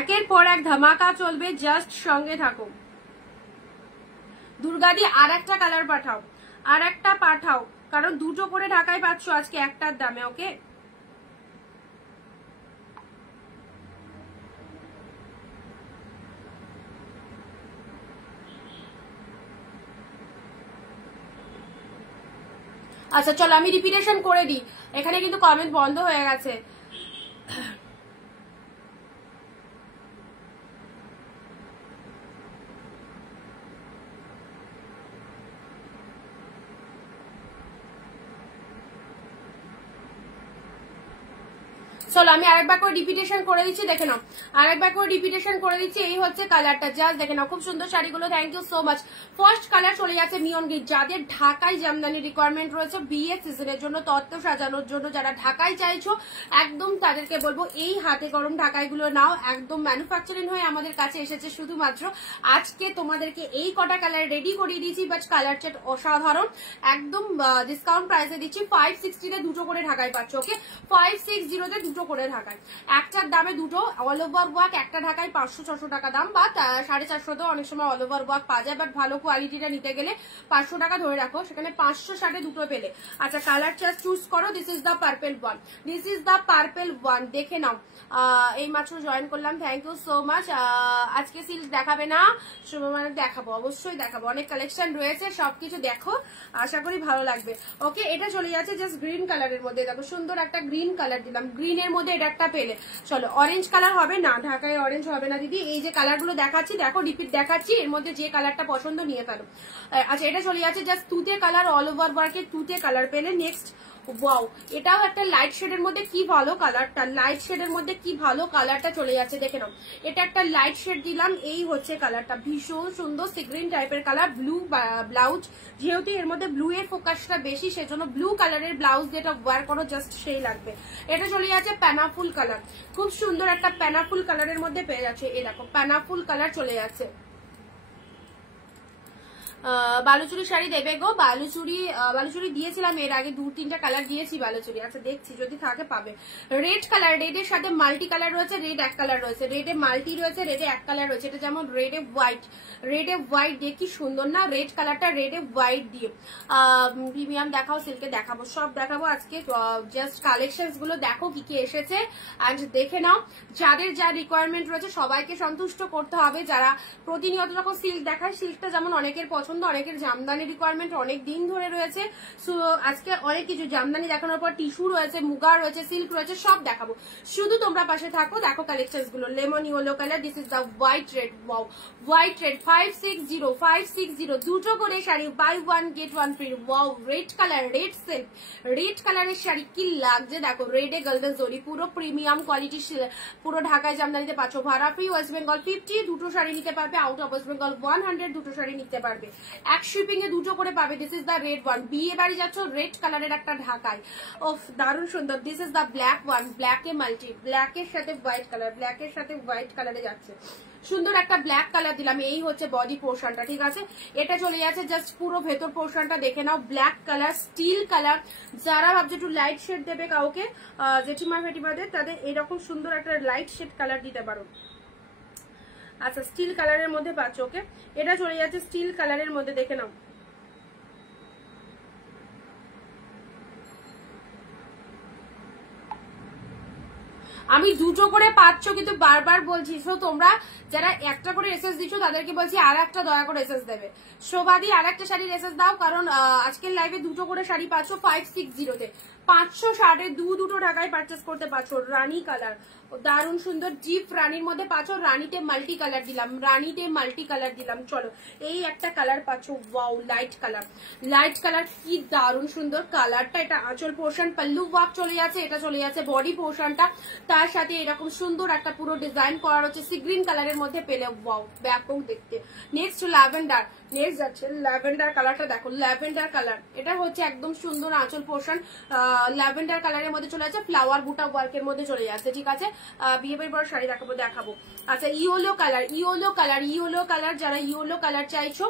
একের পর এক ধামাকা চলবে, জাস্ট সঙ্গে থাকো। দুর্গাদি আর একটা কালার পাঠাও, আর একটা পাঠাও, কারণ 2টো করে ঢাকায় পাচ্ছ আজকে একটার দামে। ওকে, আচ্ছা চলো আমি রিপিটেশন করে দিই, এখানে কিন্তু কমেন্ট বন্ধ হয়ে গেছে। চলো আমি আরেকবার করে রিপিটেশন করে দিচ্ছি, দেখে নাও, আরেকবার করে রিপিটেশন করে দিচ্ছি। এই হচ্ছে কালারটা, জাস্ট দেখে নাও, খুব সুন্দর শাড়িগুলো, thank you so much. First colour চলে যাচ্ছে মিয়ন গ্রিন, যাদের ঢাকায় জামদানি রিকোয়ারমেন্ট রয়েছে বিয়ে সিজনের জন্য, তত্ত্ব সাজানোর জন্য, যারা ঢাকায় চাইছো একদম তাদেরকে বলবো এই হাতে গরম ঢাকাইগুলো নাও, একদম ম্যানুফ্যাকচারিং হয়ে আমাদের কাছে এসেছে। শুধুমাত্র আজকে তোমাদেরকে এই কটা কালার রেডি করিয়ে দিয়েছি, বাট কালার চেট অসাধারণ, একদম ডিসকাউন্ট প্রাইসে দিচ্ছি। 560-তে 2টো করে ঢাকায় পাচ্ছ। ওকে, 560-তে 2টো করে ঢাকায়, একটার দামে দুটো অল ওভার ওয়ার্ক, একটা ঢাকায় 500-600 টাকা দাম বা 450 অনেক সময় অল ওভার ওয়ার্ক পাওয়া যায়, বাট ভালো কোয়ালিটিটা নিতে গেলে 500 টাকা ধরে রাখো, সেখানে 560 দুটো পেলে। আচ্ছা কালার চার্ট চুজ করো। This is the purple one, this is the purple one, দেখে নাও। এই মাত্র জয়েন করলাম, থ্যাংক ইউ সো মাচ। আজকে সিল্ক দেখাবে না মানে দেখাবো, অবশ্যই দেখাবো, অনেক কালেকশন রয়েছে, সবকিছু দেখো, আশা করি ভালো লাগবে। ওকে এটা চলে যাচ্ছে জাস্ট গ্রিন কালারের মধ্যে, দেখো সুন্দর একটা গ্রিন কালার দিলাম, গ্রিনের মধ্যে এটা একটা পেলে। চলো অরেঞ্জ কালার হবে না, ঢাকায় অরেঞ্জ হবে না দিদি, এই যে কালার গুলো দেখাচ্ছি দেখো, রিপিট দেখাচ্ছি, এর মধ্যে যে কালারটা পছন্দ নিয়ে ফেলো। আচ্ছা এটা চলে যাচ্ছে জাস্ট তুতে কালার, অল ওভার ওয়ার্কের তুতে কালার পেলে। নেক্সট ওয়াও, এটাও একটা লাইট শেডের মধ্যে, কি ভালো কালারটা, লাইট শেডের মধ্যে কি ভালো কালারটা চলে যাচ্ছে, দেখে নাও। এটা একটা লাইট শেড দিলাম, এই হচ্ছে কালারটা, ভীষণ সুন্দর সি গ্রিন টাইপের কালার, ব্লু ব্লাউজ, যেহেতু এর মধ্যে ব্লু এর ফোকাসটা বেশি, সেজন্য ব্লু কালারের ব্লাউজ যেটা ওয়্যার করো জাস্ট সেই লাগবে। এটা চলে যাচ্ছে প্যানাফুল কালার, খুব সুন্দর একটা প্যানাফুল কালারের মধ্যে পেয়ে যাচ্ছে, এই দেখো প্যানাফুল কালার চলে যাচ্ছে। বালুচুরি শাড়ি দেবে গো, বালুচুরি দিয়েছিলাম এর আগে, 2-3টা কালার দিয়েছি বালুচুরি। আচ্ছা দেখছি যদি থাকে পাবে। রেড কালার, রেডের সাথে মাল্টি কালার রয়েছে, রেড এক কালার রয়েছে, রেডে মাল্টি রয়েছে, রেডে এক কালার রয়েছে, এটা যেমন রেডে হোয়াইট, রেডে হোয়াইট দিয়ে কি সুন্দর না, রেড কালারটা রেডে হোয়াইট দিয়ে। প্রিমিয়াম দেখাও, সিল্কে দেখাবো, সব দেখাবো আজকে, জাস্ট কালেকশনস গুলো দেখো কি কি এসেছে অ্যান্ড দেখে নাও। যাদের যা রিকোয়ারমেন্ট রয়েছে সবাইকে সন্তুষ্ট করতে হবে, যারা প্রতিনিয়ত যখন সিল্ক দেখায়, সিল্কটা যেমন অনেকের পছন্দ, অনেকের জামদানি রিকোয়ারমেন্ট অনেক দিন ধরে রয়েছে, সো আজকে অনেক কিছু জামদানি দেখানোর পর টিস্যু রয়েছে, মুগা রয়েছে, সিল্ক রয়েছে, সব দেখাবো, শুধু তোমরা পাশে থাকো। দেখো কালেকশনস গুলো, lemon yellow colour, this is the white red, wow white red, 560 দুটো করে শাড়ি, buy 1 get 1 free, wow red colour, red silk, red কালারের শাড়ি কি লাগছে দেখো, রেডে গোল্ডেন জরি, পুরো প্রিমিয়াম কোয়ালিটি, পুরো ঢাকায় জামদানিতে পাচ্ছ, ভাড়া ফ্রি, ওয়েস্ট বেঙ্গল 50, দুটো শাড়ি নিতে পারবে, আউট অফ ওয়েস্ট বেঙ্গল 100, দুটো শাড়ি নিতে পারবে, এক শিপিং এ দুটো করে পাবে। This is the red one, বিয়ে বাড়ি যাচ্ছ রেড কালারের একটা ঢাকায়, ওফ দারুণ সুন্দর। This is the black one, ব্ল্যাকে মাল্টি, ব্ল্যাকের সাথে হোয়াইট কালার, ব্ল্যাকের সাথে হোয়াইট কালারে যাচ্ছে, সুন্দর একটা ব্ল্যাক কালার দিলাম, এই হচ্ছে বডি পোর্শনটা, ঠিক আছে। এটা চলে যাচ্ছে জাস্ট পুরো ভেতর পোর্শনটা দেখে নাও, ব্ল্যাক কালার, স্টিল কালার, যারা ভাবছে একটু লাইট শেড দেবে কাউকে, জেঠিমা ফেটিমাদের, তাদের এরকম সুন্দর একটা লাইট শেড কালার দিতে পারো। আচ্ছা স্টিল কালারের মধ্যে পাচ্ছ, ওকে এটা চলে যাচ্ছে স্টিল কালারের মধ্যে, দেখে নাও। আমি দুটো করে পাচ্ছ, কিন্তু বারবার বলছি, তো তোমরা যারা একটা করে এসএস দিচ্ছ তাদেরকে বলছি আর একটা দয়া করে এসএস দেবে। শোভাদি আর একটা শাড়ির এসএস দাও, কারণ আজকের লাইভে দুটো করে শাড়ি পাচ্ছ 560-তে, 560 দুটো ঢাকায় পারচেস করতে পারছো। রানী কালার, দারুণ সুন্দর জিপ রানীর মধ্যে পাচ্ছ, রানীতে মাল্টি কালার দিলাম, রানীতে মাল্টি কালার দিলাম। চলো এই একটা কালার পাচ্ছ, wow light colour, light colour কি দারুণ সুন্দর কালারটা। এটা আঁচল পোর্শন, পাল্লু ওয়ার্ক চলে যাচ্ছে, এটা চলে যাচ্ছে বডি পোর্শনটা, তার সাথে এরকম সুন্দর একটা পুরো ডিজাইন করা হচ্ছে সি গ্রিন কালারের মধ্যে পেলে, ওয়াও ব্যাপক দেখতে। নেক্সট ল্যাভেন্ডার, নেক্সট যাচ্ছে ল্যাভেন্ডার কালারটা দেখো, ল্যাভেন্ডার কালার, এটা হচ্ছে একদম সুন্দর আঁচল পোর্শন, ল্যাভেন্ডার কালারের মধ্যে চলে যাচ্ছে, ফ্লাওয়ার বুটা ওয়ার্কের মধ্যে চলে যাচ্ছে, ঠিক আছে। বিয়ে বাড়ির পর শাড়ি দেখাবো। আচ্ছা yellow colour, yellow colour, yellow colour, যারা ইয়েলো কালার চাইছো,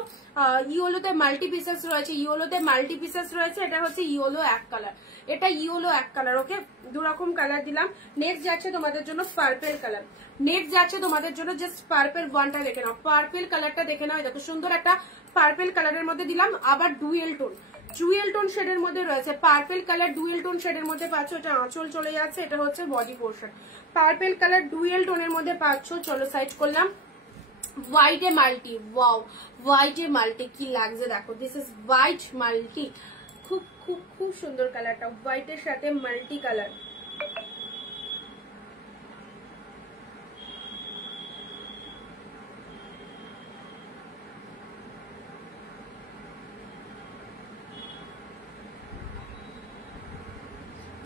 ইয়েলোতে মাল্টি পিসেস রয়েছে, ইয়েলোতে মাল্টি পিসেস রয়েছে, এটা হচ্ছে ইয়েলো এক কালার, এটা ইয়েলো এক কালার, ওকে দুরকম কালার দিলাম। নেক্সট যাচ্ছে তোমাদের জন্য পার্পেল কালার, নেক্সট যাচ্ছে তোমাদের জন্য জাস্ট পার্পেল ওয়ানটা দেখে নাও, পার্পেল কালারটা দেখে নাও, দেখো সুন্দর একটা পার্পেল কালারের মধ্যে দিলাম, আবার ডুয়েল টোন, জুয়েল টোন শেডের মধ্যে রয়েছে, পার্পেল কালার ডুয়েল টোন শেডের মধ্যে পাচ্ছ, এটা আঁচল চলে যাচ্ছে, এটা হচ্ছে body portion, purple colour dual টোনের মধ্যে পাচ্ছ। চলো সাইড করলাম, হোয়াইটে মাল্টি, ওয়াও হোয়াইটে মাল্টি কি লাগছে দেখো, দিস ইজ হোয়াইট মাল্টি, খুব খুব খুব সুন্দর কালারটা, হোয়াইটের সাথে মাল্টি কালার।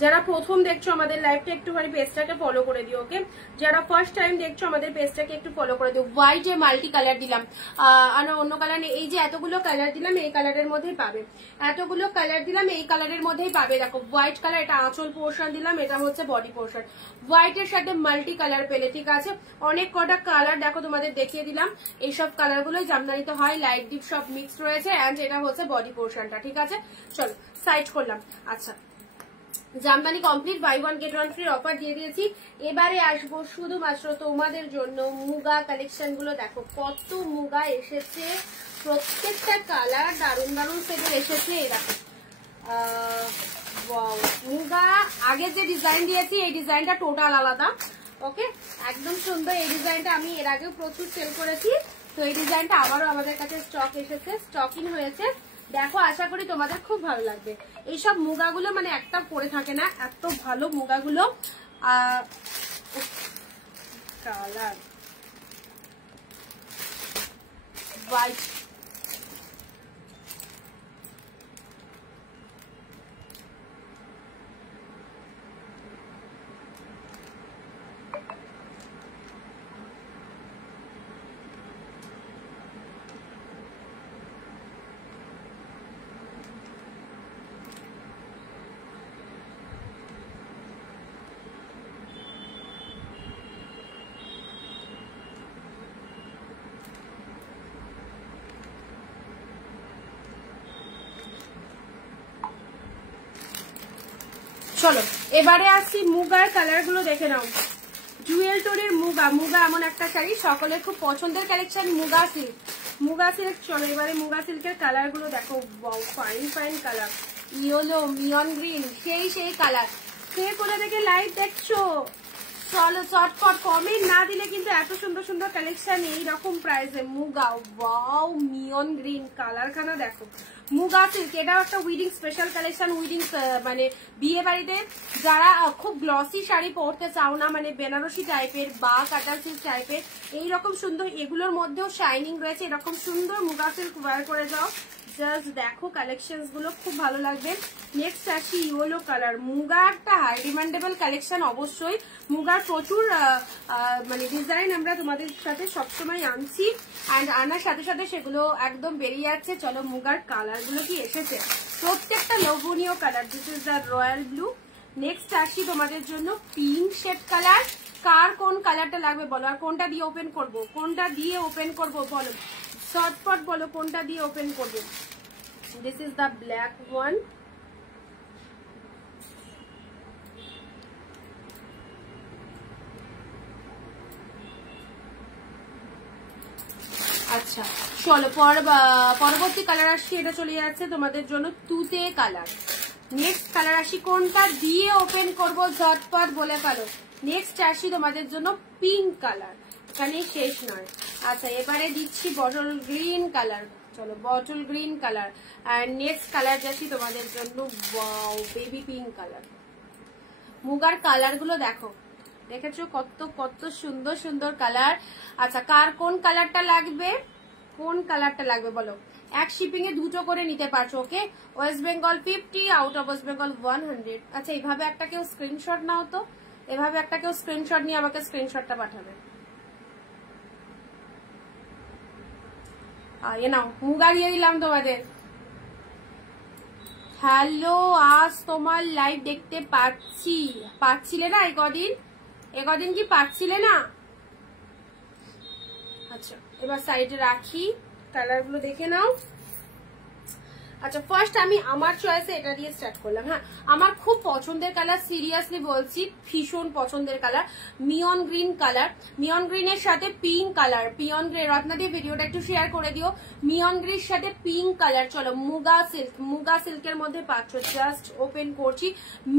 যারা প্রথম দেখছো আমাদের লাইভটা একটুখানি পেজটাকে ফলো করে দিও, ওকে যারা ফার্স্ট টাইম দেখছো আমাদের পেজটাকে একটু ফলো করে দিও। হোয়াইটে মাল্টি কালার দিলাম, আর অন্য কালার নেই, এই যে এতগুলো কালার দিলাম এই কালারের মধ্যেই পাবে, এতগুলো কালার দিলাম এই কালারের মধ্যেই পাবে। দেখো হোয়াইট কালার, এটা আঁচল পোর্শন দিলাম, এটা হচ্ছে বডি পোর্শন, হোয়াইটের সাথে মাল্টি কালার পেলে, ঠিক আছে। অনেক কটা কালার দেখো তোমাদের দেখিয়ে দিলাম, এইসব কালার গুলোই জামদানিতে হয়, লাইট ডিপ সব মিক্সড রয়েছে, এন্ড এটা হচ্ছে বডি পোর্শনটা, ঠিক আছে। চলো সাইড করলাম। আচ্ছা jamdani complete buy 1 get 1 free offer দিয়ে দিয়েছি। এবারে আসবো শুধুমাত্র তোমাদের জন্য মুগা কালেকশন গুলো। দেখো কত মুগা এসেছে, প্রত্যেকটা কালার দারুন দারুন সেটের এসেছে। দেখো মুগা আগে যে ডিজাইন দিয়েছি এই ডিজাইনটা টোটাল আলাদা। ওকে, একদম সুন্দর। এই ডিজাইনটা আমি এর আগেও প্রচুর সেল করেছি, তো এই ডিজাইনটা আবারও আমাদের কাছে স্টক এসেছে, স্টক ইন হয়েছে। দেখো, আশা করি তোমাদের খুব ভালো লাগবে। এইসব মুগাগুলো মানে একটা পরে থাকে না, এত ভালো মুগাগুলো। কালার হোয়াইট, চলো এবারে আসছি মুগার কালার গুলো দেখে নাও। জুয়েল টোনের মুগা, মুগা এমন একটা শাড়ি সকলের খুব পছন্দের collection, muga silk. Muga silk, চলো এবারে মুগা সিল্কের কালার গুলো দেখো। Fine fine colour, yellow, মিয়ন green, সেই কালার। কে কোথা থেকে লাইভ দেখছো চলো চটপট কমেন্ট না দিলে কিন্তু এত সুন্দর সুন্দর কালেকশন এইরকম প্রাইসে। মুগা, ওয়াও মিয়ন গ্রিন কালার খানা দেখো। মুগা সিল্ক, এটাও একটা উইডিং স্পেশাল কালেকশন। উইডিং মানে বিয়ে বাড়িতে যারা খুব গ্লসি শাড়ি পরতে চাও না, মানে বেনারসি টাইপের বা কাটার সিল্ক টাইপের, এইরকম সুন্দর, এগুলোর মধ্যেও শাইনিং রয়েছে। এরকম সুন্দর মুগা সিল্ক ওয়্যার করে যাও, জাস্ট দেখো কালেকশন গুলো খুব ভালো লাগবে। নেক্সট আসি ইয়েলো কালার। মুগা একটা হাই ডিমান্ডেবল কালেকশন অবশ্যই। মুগার প্রচুর মানে ডিজাইন আমরা তোমাদের সাথে সবসময় আনছি, অ্যান্ড আনার সাথে সাথে সেগুলো একদম বেরিয়ে যাচ্ছে। চলো মুগার কালার গুলো কি এসেছে, প্রত্যেকটা লোভনীয় colour. This is the royal blue. Next আসি তোমাদের জন্য পিঙ্ক শেড কালার। কার কোন কালারটা লাগবে বলো, আর কোনটা দিয়ে ওপেন করবো, কোনটা দিয়ে ওপেন করবো বলো, শর্টপট বলো কোনটা দিয়ে ওপেন করবো। This is the black one. আচ্ছা চলো পরবর্তী কালার আসছি, এটা চলে যাচ্ছে তোমাদের জন্য তুতে কালার। নেক্সট কালার আসি, কোনটা দিয়ে ওপেন করবো ঝটপট বলে ফেলো। নেক্সট আসি তোমাদের জন্য পিঙ্ক কালার, এখানে শেষ নয়। আচ্ছা এবারে দিচ্ছি বটল গ্রিন কালার। চলো বটল গ্রিন কালার। আর নেক্সট কালার যাচ্ছি তোমাদের জন্য ওয়াও বেবি পিঙ্ক কালার। মুগার কালার গুলো দেখো, দেখেছো কত কত সুন্দর সুন্দর কালার। আচ্ছা কার কোন কালারটা লাগবে, কোন কালারটা লাগবে বলো। এক শিপিং এ দুটো করে নিতে পারছো। Okay, West Bengal 50, out of West Bengal 100। আচ্ছা এইভাবে একটা কেউ স্ক্রিনশট নাও তো, এভাবে একটা কেউ স্ক্রিনশট নিয়ে আমাকে স্ক্রিনশটটা পাঠাবে। এ নাও মুগা দিয়ে দিলাম তোমাদের। হ্যালো, আজ তোমার লাইভ দেখতে পাচ্ছিলে না একদিন কি পাচ্ছিলে না? আচ্ছা এবার সাইডে রাখি, কালার গুলো দেখে নাও। আচ্ছা ফার্স্ট আমি আমার চয়েসে এটা দিয়ে স্টার্ট করলাম। হ্যাঁ আমার খুব পছন্দের কালার, সিরিয়াসলি বলছি ভীষণ পছন্দের কালার, মিয়ন গ্রিন কালার। মিয়ন গ্রিনের সাথে pink colour, peon green Ratna দিয়ে ভিডিওটা একটু শেয়ার করে দিও। মিয়ন গ্রিনের সাথে পিঙ্ক কালার। চলো মুগা সিল্ক, মুগা সিল্কের মধ্যে পাচ্ছ, জাস্ট ওপেন করছি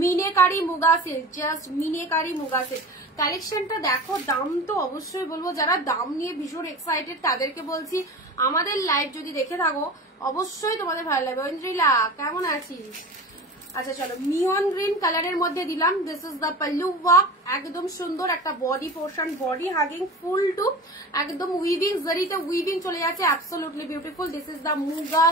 meenakari muga silk, just meenakari muga silk. কালেকশনটা দেখো, দাম তো অবশ্যই বলবো, যারা দাম নিয়ে ভীষণ এক্সাইটেড তাদেরকে বলছি আমাদের লাইভ যদি দেখে থাকো অবশ্যই তোমাদের ভালো লাগবে। ঐন্দ্রিলা কেমন আছিস? আচ্ছা চলো মিয়ন গ্রিন কালারের মধ্যে দিলাম। This is the pallu work, একদম সুন্দর একটা বডি পোর্শন, বডি হাগিং ফুল টু একদম উইভিং, জরিতে উইভিং চলে যাচ্ছে, absolutely beautiful. This is the muga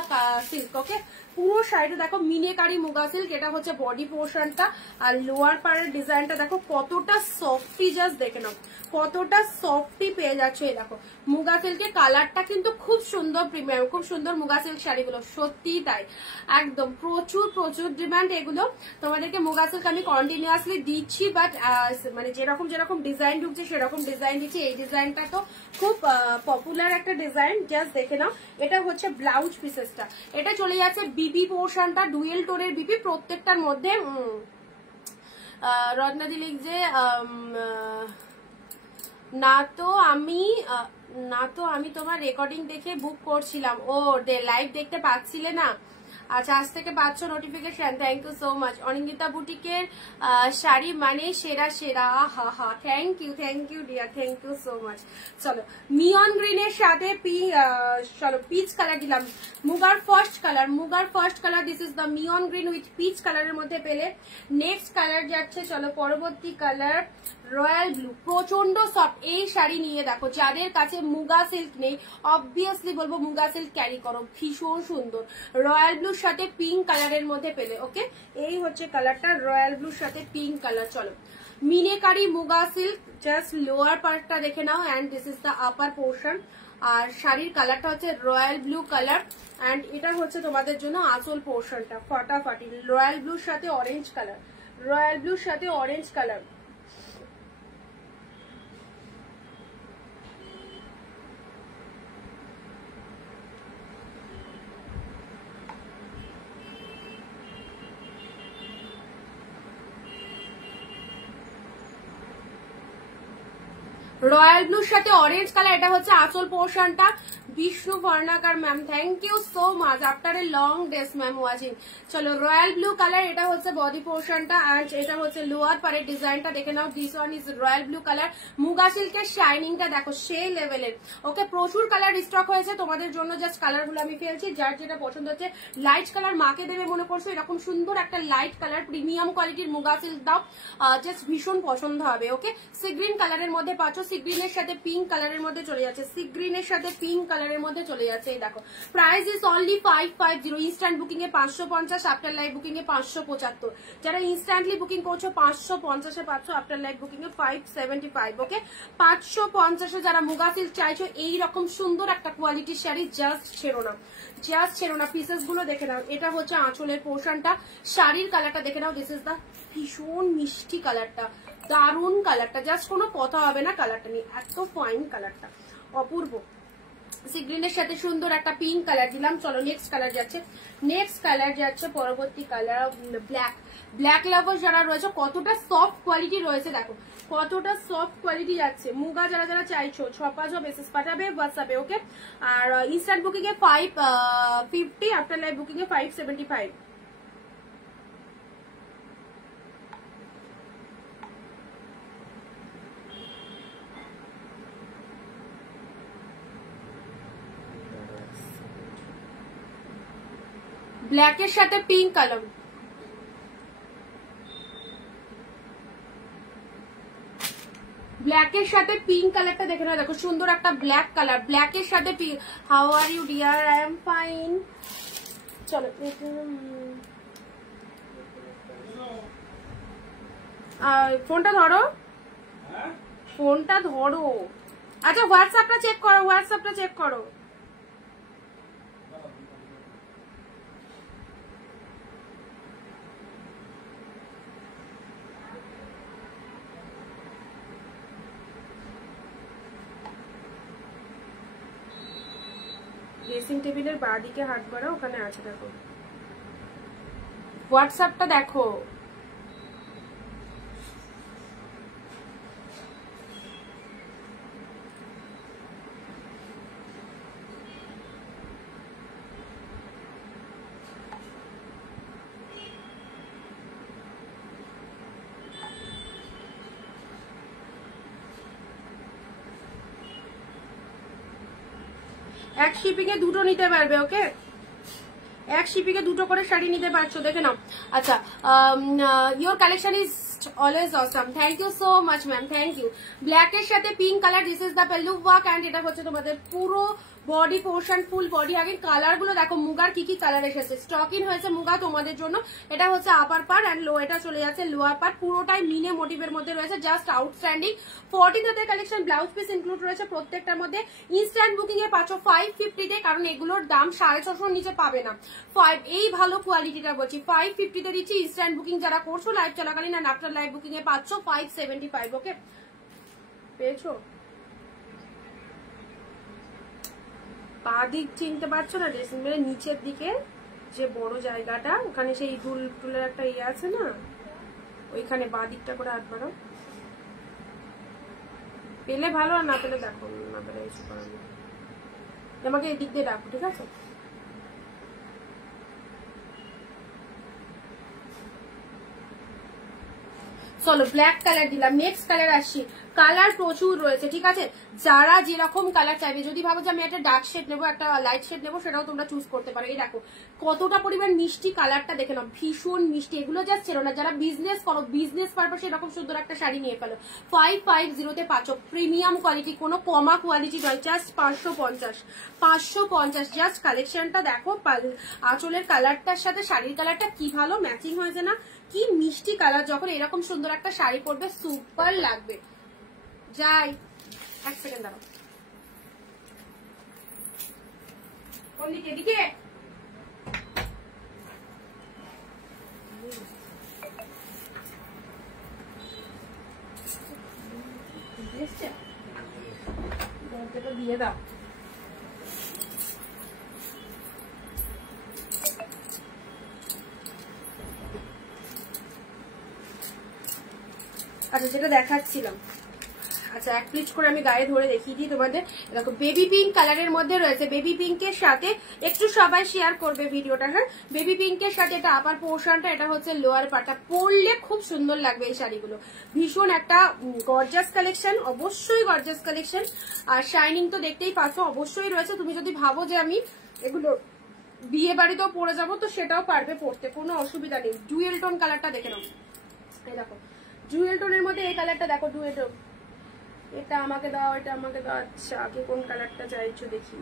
silk. Okay, পুরো সাইডে দেখো মিনেকারি মুগা সিল্ক, এটা হচ্ছে বডি পোর্শনটা। আর লোয়ার পাড়ের ডিজাইনটা দেখো কতটা সফটি, জাস্ট দেখে নাও কতটা সফটি পেয়ে যাচ্ছে। এই দেখো মুগা সিল্কের কালারটা কিন্তু খুব সুন্দর, প্রিমিয়াম, খুব সুন্দর মুগা সিল্ক শাড়িগুলো, সত্যি তাই, একদম প্রচুর প্রচুর ডিমান্ড এগুলো। তোমাদেরকে মুগা সিল্ক আমি কন্টিনিউয়াসলি দিচ্ছি, বাট মানে যেরকম যেরকম ডিজাইন ঢুকছে সেরকম ডিজাইন দিচ্ছি। এই ডিজাইনটা তো খুব পপুলার একটা ডিজাইন, জাস্ট দেখে নাও। এটা হচ্ছে ব্লাউজ পিসেসটা, এটা চলে যাচ্ছে বিবি পোর্শনটা, ডুয়েল টোনের বিবি, প্রত্যেকটার মধ্যে রত্নাদি লিখছে না তো আমি তোমার রেকর্ডিং দেখে বুক করছিলাম। ও লাইভ দেখতে পাচ্ছিলে না? আচ্ছা, আজ থেকে পাচ্ছ notification. Thank you so much. Anindita বুটিকের শাড়ি মানে সেরা সেরা। হা হা, thank you dear, thank you so much. চলো নিয়ন গ্রিনের সাথে চলো পিচ কালার দিলাম। মুগার first colour, this is the neon green with peach কালারের মধ্যে পেলে। নেক্সট কালার যাচ্ছে, চলো পরবর্তী কালার রয়্যাল ব্লু। প্রচন্ড সফট এই শাড়ি নিয়ে দেখো, যাদের কাছে মুগা সিল্ক নেই অবভিয়াসলি বলবো মুগা সিল্ক ক্যারি করো, ভীষণ সুন্দর। রয়্যাল ব্লুর সাথে পিঙ্ক কালারের মধ্যে পেলে। ওকে, এই হচ্ছে কালারটা, রয়্যাল ব্লুর সাথে পিঙ্ক কালার। চলো meenakari muga silk, just lower পার্টটা দেখে নাও and this is the upper portion. আর শাড়ির কালারটা হচ্ছে রয়্যাল ব্লু কালার অ্যান্ড এটা হচ্ছে তোমাদের জন্য আঁচল পোর্শনটা। ফাটাফাটি রয়্যাল ব্লুর সাথে অরেঞ্জ কালার, রয়্যাল ব্লুর সাথে অরেঞ্জ কালার। এটা হচ্ছে আঁচল পোর্শনটা। বিষ্ণু বর্ণাকার ma'am, thank you so much after a long days ma'am watching. চলো রয়্যাল ব্লু কালার, এটা হচ্ছে বডি পোর্শনটা অ্যান্ড এটা হচ্ছে লোয়ার পারের ডিজাইনটা দেখে নাও। This one is royal blue colour. Muga সিল্কের শাইনিংটা দেখো সেই লেভেলের। ওকে, প্রচুর কালার স্টক হয়েছে তোমাদের জন্য, জাস্ট কালারগুলো আমি ফেলছি। যার যেটা পছন্দ হচ্ছে লাইট কালার মাকে দেবে মনে করছো, এরকম সুন্দর একটা লাইট কালার প্রিমিয়াম কোয়ালিটির মুগা সিল্ক দাও, জাস্ট ভীষণ পছন্দ হবে। ওকে, সি গ্রিন কালারের মধ্যে পাচ্ছ, সি গ্রিনের সাথে পিঙ্ক কালারের মধ্যে চলে যাচ্ছে, সি গ্রিনের সাথে পিঙ্ক কালারের মধ্যে চলে যাচ্ছে। এই দেখো price is only 550। Instant booking এ 550, আফটার লাইভ বুকিং এ 575। যারা ইনস্ট্যান্টলি বুকিং করছো 550 এ পাচ্ছ, আফটার লাইভ বুকিং এ 575। ওকে, 550 এ যারা মুগা সিল্ক চাইছো এইরকম সুন্দর একটা কোয়ালিটির শাড়ি, জাস্ট ছেড়ো না। পিসেস গুলো দেখে নাও। এটা হচ্ছে আঁচলের পোর্শনটা, শাড়ির কালারটা দেখে নাও। দিস ইজ দা ভীষণ মিষ্টি কালারটা, দারুন কালারটা, জাস্ট কোনো কথা হবে না কালারটা নিয়ে, এত ফাইন কালারটা, অপূর্ব। সি গ্রিনের সাথে সুন্দর একটা পিঙ্ক কালার দিলাম। চলো নেক্সট কালার যাচ্ছে পরবর্তী কালার ব্ল্যাক লাভার যারা রয়েছে, কতটা সফট কোয়ালিটি রয়েছে দেখো, কতটা সফট কোয়ালিটি যাচ্ছে। মুগা যারা চাইছো ছপাজ মেসেজ পাঠাবে হোয়াটসঅ্যাপে। ওকে, আর ইনস্ট্যান্ট বুকিং এ 550, আফটার লাইভ বুকিং এ 575। ব্ল্যাকের সাথে পিঙ্ক কালার, ব্ল্যাকের সাথে পিঙ্ক কালারটা দেখে নাও। দেখো সুন্দর একটা ব্ল্যাক কালার, ব্ল্যাকের সাথে pink. How are you dear? I am fine. চলো ফোনটা ধরো। আচ্ছা হোয়াটসঅ্যাপটা চেক করো। ড্রেসিং টেবিলের বাঁদিকে হাত বাড়া, ওখানে আছে দেখো, হোয়াটসঅ্যাপটা দেখো। এক শিপিং এ দুটো নিতে পারবে। ওকে, এক শিপিং এ দুটো করে শাড়ি নিতে পারছো, দেখে নাও। আচ্ছা, your collection is always awesome, thank you so much ma'am, thank you. ব্ল্যাকের সাথে pink colour, this is the pallu work and এটা হচ্ছে তোমাদের পুরো বডি পোর্শন, ফুল বডি। আগে কালার গুলো দেখো, মুগার কি কালার এসেছে, স্টক ইন হয়েছে মুগা তোমাদের জন্য। এটা হচ্ছে আপার পার্ট অ্যান্ড এটা চলে যাচ্ছে লোয়ার পার্ট, পুরোটাই মিনে মোটিভের মধ্যে রয়েছে, জাস্ট আউটস্ট্যান্ডিং। 14 হাতের কালেকশন, ব্লাউজ পিস ইনক্লুড রয়েছে প্রত্যেকটার মধ্যে। ইনস্ট্যান্ট বুকিং এ পাচ্ছ 550 তে, কারণ এগুলোর দাম 650 নিচে পাবে না। এই ভালো কোয়ালিটিটা বলছি 550 তে দিচ্ছি। ইনস্ট্যান্ট বুকিং যারা করছো লাইভ চলাকালীন আর আফটার লাইভ বুকিং এ পাচ্ছ 575। ওকে, পেয়েছো? পা দিক চিনতে পারছো না? ড্রেসিং টেবিলের নিচের দিকে যে বড় জায়গাটা, ওখানে সেই টুলের একটা ইয়ে আছে না, ওইখানে বাঁ দিকটা করে হাত বাড়াও, পেলে ভালো আর না পেলে দেখো, না পেলে কিছু করার নেই। আমাকে এদিক দিয়ে ডাকো, ঠিক আছে? চলো ব্ল্যাক কালার দিলাম। নেক্সট কালার আসছি, কালার প্রচুর রয়েছে, ঠিক আছে? যারা যেরকম কালার চাইবে, যদি ভাবো যে আমি একটা ডার্ক শেড নেবো, একটা লাইট শেড নেবো, সেটাও তোমরা চুজ করতে পারো। এই দেখো কতটা পরিমাণ মিষ্টি, কালারটা দেখে নাও, ভীষণ মিষ্টি। এগুলো জাস্ট ছিল না, যারা বিজনেস করো, বিজনেস পারপাসে এরকম সুন্দর একটা শাড়ি নিয়ে ফেলো। 550 পাচ্ছ, প্রিমিয়াম কোয়ালিটি, কোনো কমা কোয়ালিটি নয়, জাস্ট 550 জাস্ট। কালেকশনটা দেখো, আঁচলের কালারটার সাথে শাড়ির কালারটা কি ভালো ম্যাচিং হয়েছে না, কি মিষ্টি কালার। যখন এরকম সুন্দর একটা শাড়ি পরবে সুপার লাগবে। যাই, এক সেকেন্ড দাঁড়াও, কোন দিকে? এদিকে দিয়ে দাও। আচ্ছা, যেটা দেখাচ্ছিলাম, আচ্ছা এক প্লিট করে আমি গায়ে ধরে দেখিয়ে দিই তোমাদের। দেখো বেবি পিঙ্ক কালারের মধ্যে রয়েছে, বেবি পিঙ্কের সাথে একটু সবাই শেয়ার করবে ভিডিওটা। হ্যাঁ, বেবি পিঙ্কের সাথে এটা আপার পোর্শনটা, এটা হচ্ছে লোয়ার পার্টটা। পরলে খুব সুন্দর লাগবে এই শাড়িগুলো, ভীষণ একটা গর্জাস কালেকশন, অবশ্যই গর্জাস কালেকশন। আর শাইনিং তো দেখতেই পাচ্ছ অবশ্যই রয়েছে। তুমি যদি ভাবো যে আমি এগুলো বিয়ে বাড়িতেও পরে যাবো, তো সেটাও পারবে পরতে, কোনো অসুবিধা নেই। ডুয়েল টোন কালারটা দেখে নাও, এই দেখো ডুয়েল টোনের মধ্যে এই কালারটা দেখো, ডুয়েল টোন। এটা আমাকে দাও, এটা আমাকে দাও। আচ্ছা, আগে কোন কালারটা চাইছো দেখি।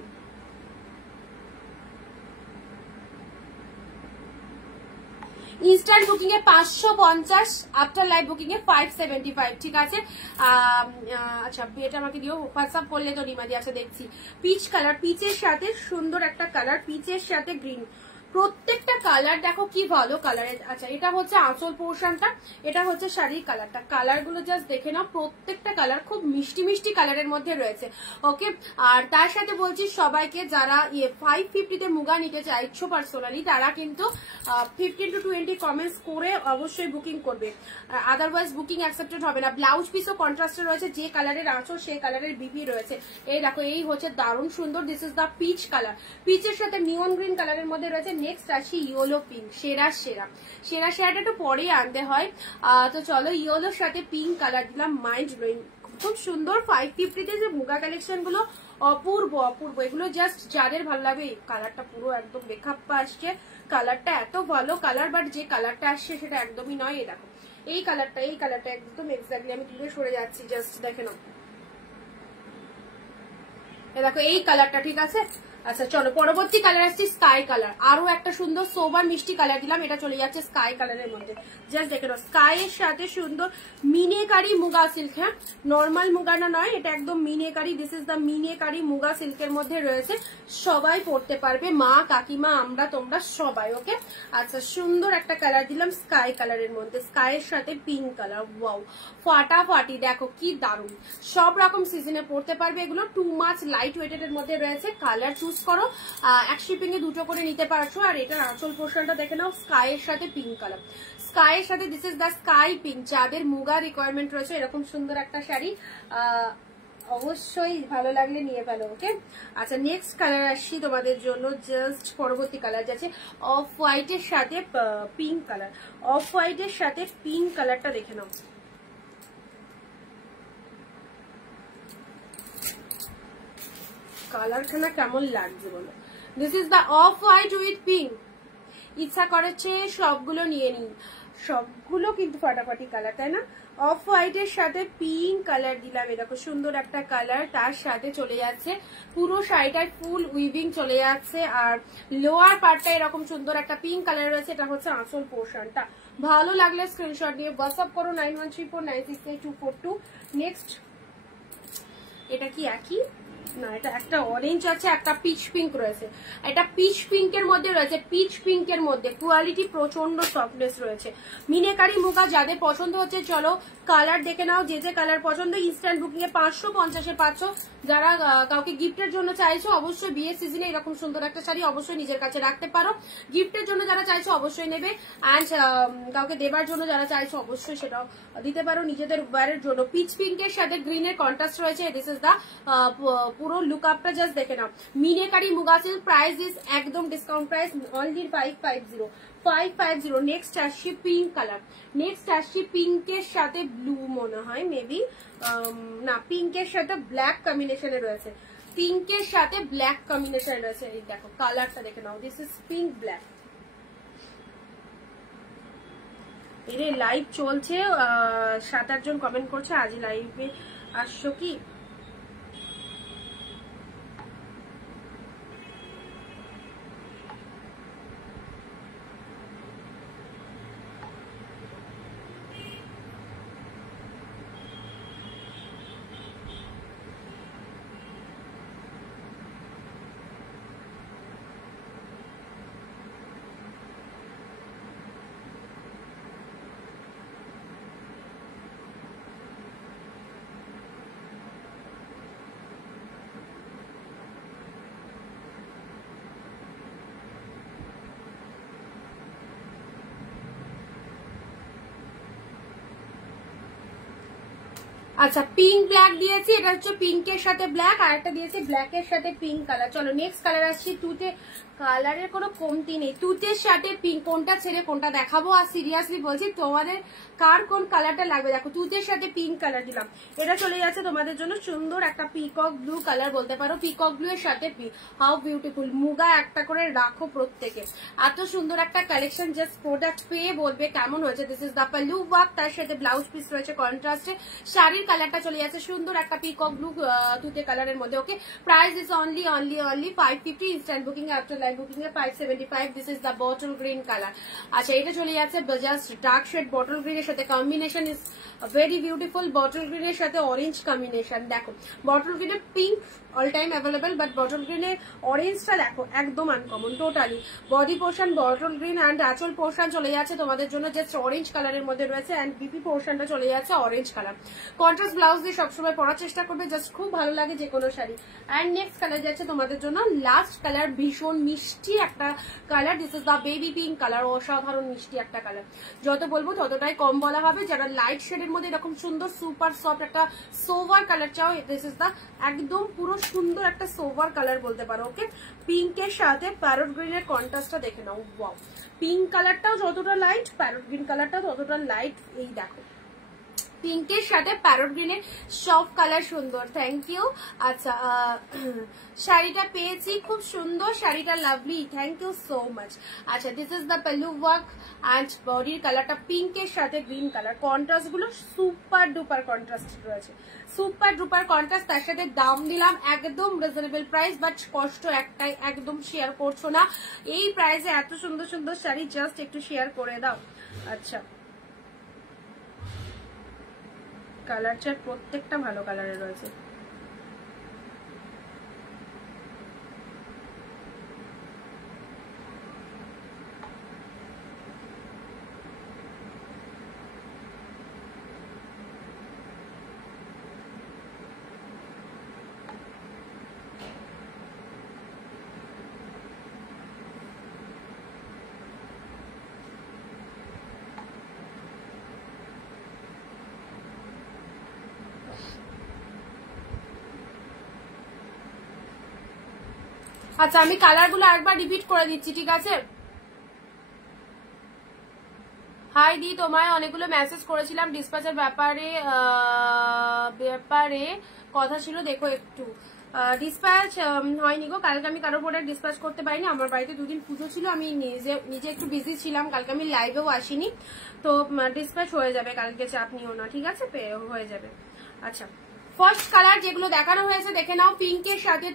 ইনস্ট্যান্ট বুকিং এ 550, আফটার লাইভ বুকিং এ 575, ঠিক আছে? আচ্ছা, এটা আমাকে দিও, হোয়াটসঅ্যাপ করলে তো রিমা দিয়ে। আচ্ছা দেখছি, পিচ কালার, পিচের সাথে সুন্দর একটা কালার, পিচের সাথে গ্রিন, প্রত্যেকটা কালার দেখো কি ভালো কালারের। আচ্ছা, এটা হচ্ছে আঁচল পোর্শনটা, এটা হচ্ছে শাড়ির কালারটা। কালার গুলো জাস্ট দেখে নাও, প্রত্যেকটা কালার খুব মিষ্টি মিষ্টি কালারের মধ্যে রয়েছে। ওকে, আর তার সাথে বলছি সবাইকে, যারা 550 মুগা নিতে চাইছো পার্সোনালি, তারা কিন্তু 15 to 20 কমেন্টস করে অবশ্যই বুকিং করবে, আদারওয়াইজ বুকিং অ্যাকসেপ্টেড হবে না। ব্লাউজ পিসও কন্ট্রাস্টে রয়েছে, যে কালারের আঁচল সেই কালারের বিপি রয়েছে। এই দেখো, এই হচ্ছে দারুণ সুন্দর, this is the peach colour, পিচের সাথে নিয়ন গ্রিন কালারের মধ্যে রয়েছে। নেক্সট আসি ইয়েলো পিঙ্ক, সেরা একটু পরেই আনতে হয়। তো চলো, ইয়েলোর সাথে পিঙ্ক কালার দিলাম, মাইন্ড ব্লোয়িং, খুব সুন্দর। 550 যে মুগা কালেকশন গুলো অপূর্ব অপূর্ব, এগুলো জাস্ট যাদের ভালো লাগবে। কালারটা পুরো একদম বেখাপ্পা আসছে, কালারটা এত ভালো কালার, বাট যে কালারটা আসছে সেটা একদমই নয়। এই দেখো এই কালারটা একদম এক্স্যাক্টলি, আমি দূরে সরে যাচ্ছি, জাস্ট দেখে নাও। দেখো এই কালারটা, ঠিক আছে? আচ্ছা চলো, পরবর্তী কালার আসছে স্কাই কালার, আরো একটা সুন্দর সোবার মিষ্টি কালার দিলাম, এটা চলে যাচ্ছে স্কাই কালারের মধ্যে। জাস্ট দেখে নাও, স্কাই এর সাথে সুন্দর মিনেকারি মুগা সিল্ক। হ্যাঁ, নর্মাল মুগাটা নয়, এটা একদম meenakari, this is the meenakari muga সিল্কের মধ্যে রয়েছে। সবাই পরতে পারবে, মা কাকিমা আমরা তোমরা সবাই। ওকে, আচ্ছা সুন্দর একটা কালার দিলাম স্কাই কালারের মধ্যে, স্কাইয়ের সাথে পিঙ্ক কালার। ওয়াও, ফাটাফাটি, দেখো কি দারুণ। সব রকম সিজনে পরতে পারবে এগুলো, টু মাচ লাইট ওয়েটেড এর মধ্যে রয়েছে। কালার চুজ করো, এক শিপিং এ দুটো করে নিতে পারছো। আর এটার আঁচল পোর্শনটা দেখে নাও, স্কাইয়ের সাথে পিঙ্ক কালার, স্কাইয়ের সাথে, this is the sky pink. যাদের মুগা রিকোয়ারমেন্ট রয়েছে এরকম সুন্দর একটা শাড়ি, অবশ্যই ভালো লাগলে নিয়ে ফেলো। ওকে, আচ্ছা নেক্সট কালার আসছি তোমাদের জন্য, জাস্ট পরবর্তী কালার যাচ্ছে অফ হোয়াইটের সাথে পিঙ্ক কালার, অফ হোয়াইটের সাথে পিঙ্ক কালারটা দেখে নাও। কালারখানা কেমন লাগছে বলো? This is the off white with pink. ইচ্ছা করেছে সবগুলো নিয়ে নিই, সবগুলো কিন্তু ফাটাফাটি কালার, তাই না? অফ হোয়াইটের সাথে পিঙ্ক কালার দিলাম, এরকম সুন্দর একটা কালার। তার সাথে চলে যাচ্ছে পুরো শাড়িটায় ফুল উইভিং চলে যাচ্ছে, আর লোয়ার পার্টটা এরকম সুন্দর একটা পিঙ্ক কালার রয়েছে। এটা হচ্ছে আঁচল পোর্শনটা। ভালো লাগলে স্ক্রিনশট নিয়ে হোয়াটসঅ্যাপ করো 9134968242। নেক্সট, এটা কি একই? না, এটা একটা অরেঞ্জ আছে, একটা পিচ পিঙ্ক রয়েছে। এটা পিচ পিঙ্কের মধ্যে রয়েছে, পিচ পিঙ্কের মধ্যে কোয়ালিটি প্রচন্ড সফটনেস রয়েছে। মিনেকারি মুগা যাদের পছন্দ হচ্ছে চলো কালার দেখে নাও, যে যে কালার পছন্দ ইনস্ট্যান্ট বুকিং এ 550-এ পাচ্ছ। যারা কাউকে গিফটের জন্য চাইছো অবশ্যই বিয়ের সিজনে এরকম সুন্দর একটা শাড়ি অবশ্যই নিজের কাছে রাখতে পারো। গিফটের জন্য যারা চাইছো অবশ্যই নেবে, অ্যান্ড কাউকে দেবার জন্য যারা চাইছো অবশ্যই সেটাও দিতে পারো নিজেদের ওয়্যারের জন্য। পিচ পিঙ্কের সাথে গ্রিনের কন্ট্রাস্ট রয়েছে। দিস ইজ দা পুরো লুক আপটা জাস্ট দেখে নাও। Meenakari muga silk, price is একদম ডিসকাউন্ট প্রাইস, অনলি 550। নেক্সট আসছে পিঙ্ক কালার, নেক্সট আসছে পিঙ্কের সাথে ব্লু মনে হয় মেবি, না পিঙ্কের সাথে ব্ল্যাক কম্বিনেশনে রয়েছে, পিঙ্কের সাথে ব্ল্যাক কম্বিনেশনে রয়েছে। এই দেখো কালারটা দেখে নাও, দিস ইজ পিঙ্ক ব্ল্যাক। এর লাইভ চলছে, 7-8 জন কমেন্ট করছে আজই লাইভে আসছো কি। আচ্ছা পিঙ্ক ব্ল্যাক দিয়েছি, এটা হচ্ছে পিঙ্কের সাথে ব্ল্যাক, আর একটা দিয়েছি ব্ল্যাকের সাথে পিঙ্ক কালার। চলো নেক্সট কালার আসছি, তুতে কালারের কোনো কমতি নেই, তুতের সাথে পিঙ্ক, কোনটা ছেড়ে কোনটা দেখাবো। আর সিরিয়াসলি বলছি তোমাদের কার কোন কালারটা লাগবে। দেখো তুতের সাথে পিঙ্ক কালার দিলাম, এটা চলে যাচ্ছে তোমাদের জন্য সুন্দর একটা পিকক ব্লু কালার বলতে পারো, পিকক ব্লু এর সাথে হাউ বিউটিফুল। মুগা একটা করে রাখো প্রত্যেকে, এত সুন্দর একটা কালেকশন, জাস্ট প্রোডাক্ট পেয়ে বলবে কেমন হয়েছে। This is the pallu work, তার সাথে ব্লাউজ পিস রয়েছে কন্ট্রাস্টে। শাড়ির কালারটা চলে যাচ্ছে সুন্দর একটা পিকক ব্লু তুতে কালারের মধ্যে। Okay, price is only 550, instant booking after live booking এ 575। This is the bottle green colour. আচ্ছা এটা চলে যাচ্ছে just dark shade bottle green এর সাথে, combination is very beautiful. Bottle green এর সাথে অরেঞ্জ কম্বিনেশন, দেখো বটল গ্রিনের pink all time available, but bottle গ্রিনের অরেঞ্জটা দেখো একদম uncommon totally. Body portion bottle green and আঁচল পোর্শন চলে যাচ্ছে তোমাদের জন্য জাস্ট অরেঞ্জ কালারের মধ্যে রয়েছে, অ্যান্ড বিপি পোর্শনটা চলে যাচ্ছে অরেঞ্জ কালার। কন্ট্রাস্ট ব্লাউজ দিয়ে সবসময় পরার চেষ্টা করবে, জাস্ট খুব ভালো লাগে যে কোনো শাড়ি। অ্যান্ড নেক্সট কালার যাচ্ছে তোমাদের জন্য লাস্ট কালার, ভীষণ মিষ্টি একটা colour, this is the baby pink colour, অসাধারণ মিষ্টি একটা কালার। যত বলবো ততটাই কম বলা হবে। যারা লাইট শেডের মধ্যে এরকম সুন্দর সুপার সফট একটা সোভার কালার চাও, দিস ইজ দা একদম পুরো সুন্দর একটা সোভার কালার বলতে পারো। ওকে, পিঙ্কের সাথে প্যারট গ্রিনের কন্ট্রাস্টটা দেখে নাও, ওয়াও। পিঙ্ক কালারটাও যতটা লাইট, প্যারট গ্রিন কালারটাও ততটা লাইট। এই দেখো পিঙ্কের সাথে প্যারট গ্রিনের সব কালার সুন্দর, থ্যাংক ইউ। আচ্ছা শাড়িটা পেয়েছি খুব সুন্দর, শাড়িটা lovely, thank you so much. আচ্ছা this is the pallu work and বডির কালারটা পিঙ্কের সাথে গ্রিন কালার, কন্ট্রাস্ট গুলো সুপার ডুপার কন্ট্রাস্ট রয়েছে, সুপার ডুপার কন্ট্রাস্ট। তার সাথে দাম দিলাম একদম রিজনেবল প্রাইস, বাট কষ্ট একটাই, একদম শেয়ার করছো না এই প্রাইসে এত সুন্দর সুন্দর শাড়ি, জাস্ট একটু শেয়ার করে দাও। আচ্ছা কালার চার্ট প্রত্যেকটা ভালো কালারের রয়েছে। আচ্ছা আমি কালার গুলো একবার রিপিট করে দিচ্ছি, ঠিক আছে। হাই দি, তোমায় অনেকগুলো মেসেজ করেছিলাম ডিসপ্যাচের ব্যাপারে কথা ছিল, দেখো একটু ডিসপ্যাচ হয়নি গো। কালকে আমি কারোর প্রোডাক্ট ডিসপ্যাচ করতে পারিনি, আমার বাড়িতে দুদিন পুজো ছিল, আমি নিজে একটু বিজি ছিলাম, কালকে আমি লাইভেও আসিনি, তো ডিসপ্যাচ হয়ে যাবে কালকে, চাপ নিও না, ঠিক আছে, হয়ে যাবে। আচ্ছা ফার্স্ট কালার যেগুলো দেখানো হয়েছে দেখে নাও, পিঙ্কের সাথে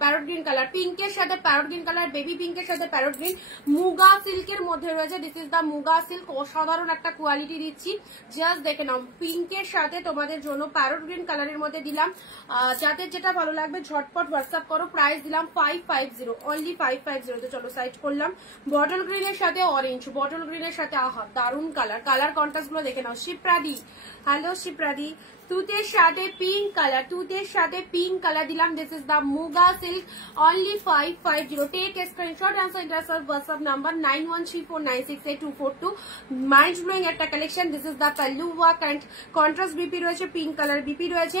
প্যারট গ্রিন কালার, পিঙ্কের সাথে প্যারট গ্রিন কালার, বেবি পিঙ্কের সাথে প্যারট গ্রিন, মুগা সিল্কের মধ্যে রয়েছে। This is the muga silk, অসাধারণ একটা কোয়ালিটি দিচ্ছি, জাস্ট দেখে নাও। পিঙ্কের সাথে তোমাদের জন্য প্যারট গ্রিন কালারের মধ্যে দিলাম, যাদের যেটা ভালো লাগবে ঝটপট হোয়াটসঅ্যাপ করো। প্রাইস দিলাম 550, অনলি 550। তো চলো সাইড করলাম। বটল গ্রিনের সাথে অরেঞ্জ, বটল গ্রিনের সাথে আহা দারুন কালার, কালার কন্ট্রাস্ট গুলো দেখে নাও। শিপ্রাদি, হ্যালো শিপ্রাদি। তুতের সাথে পিঙ্ক কালার, তুতের সাথে পিঙ্ক কালার দিলাম। This is the muga silk, only 550। Take a screenshot and send us WhatsApp number 9134968242। Mind blowing একটা collection. This is the pallu work and contrast বিপি রয়েছে, পিঙ্ক কালার বিপি রয়েছে।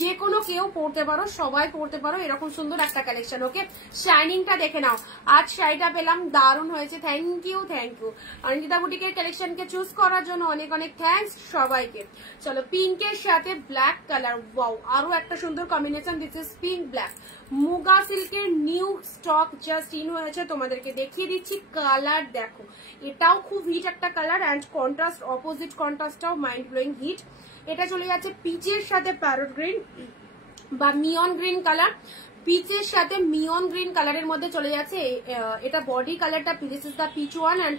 যে কোনো কেউ পড়তে পারো, সবাই পড়তে পারো, এরকম সুন্দর একটা কালেকশন। ওকে, শাইনিংটা দেখে নাও। আজ শাড়িটা পেলাম, দারুণ হয়েছে। Thank you, thank you. Anindita বুটিকের কালেকশনকে চুজ করার জন্য অনেক অনেক থ্যাংকস সবাইকে। চলো, পিঙ্কের সাথে ব্ল্যাক কালার, ওয়াও, আরো একটা সুন্দর combination. This is pink black, muga সিল্কের নিউ স্টক জাস্ট ইন হয়েছে, তোমাদেরকে দেখিয়ে দিচ্ছি। কালার দেখো, এটাও খুব হিট একটা কালার, অ্যান্ড কন্ট্রাস্ট, অপোজিট কন্ট্রাস্টটাও মাইন্ড ব্লোয়িং হিট। এটা চলে যাচ্ছে পিচের সাথে প্যারট গ্রিন বা মিয়ন গ্রিন কালার, পিচের সাথে মিয়ন গ্রিন কালারের মধ্যে চলে যাচ্ছে। এটা বডি কালারটা, this is the peach one and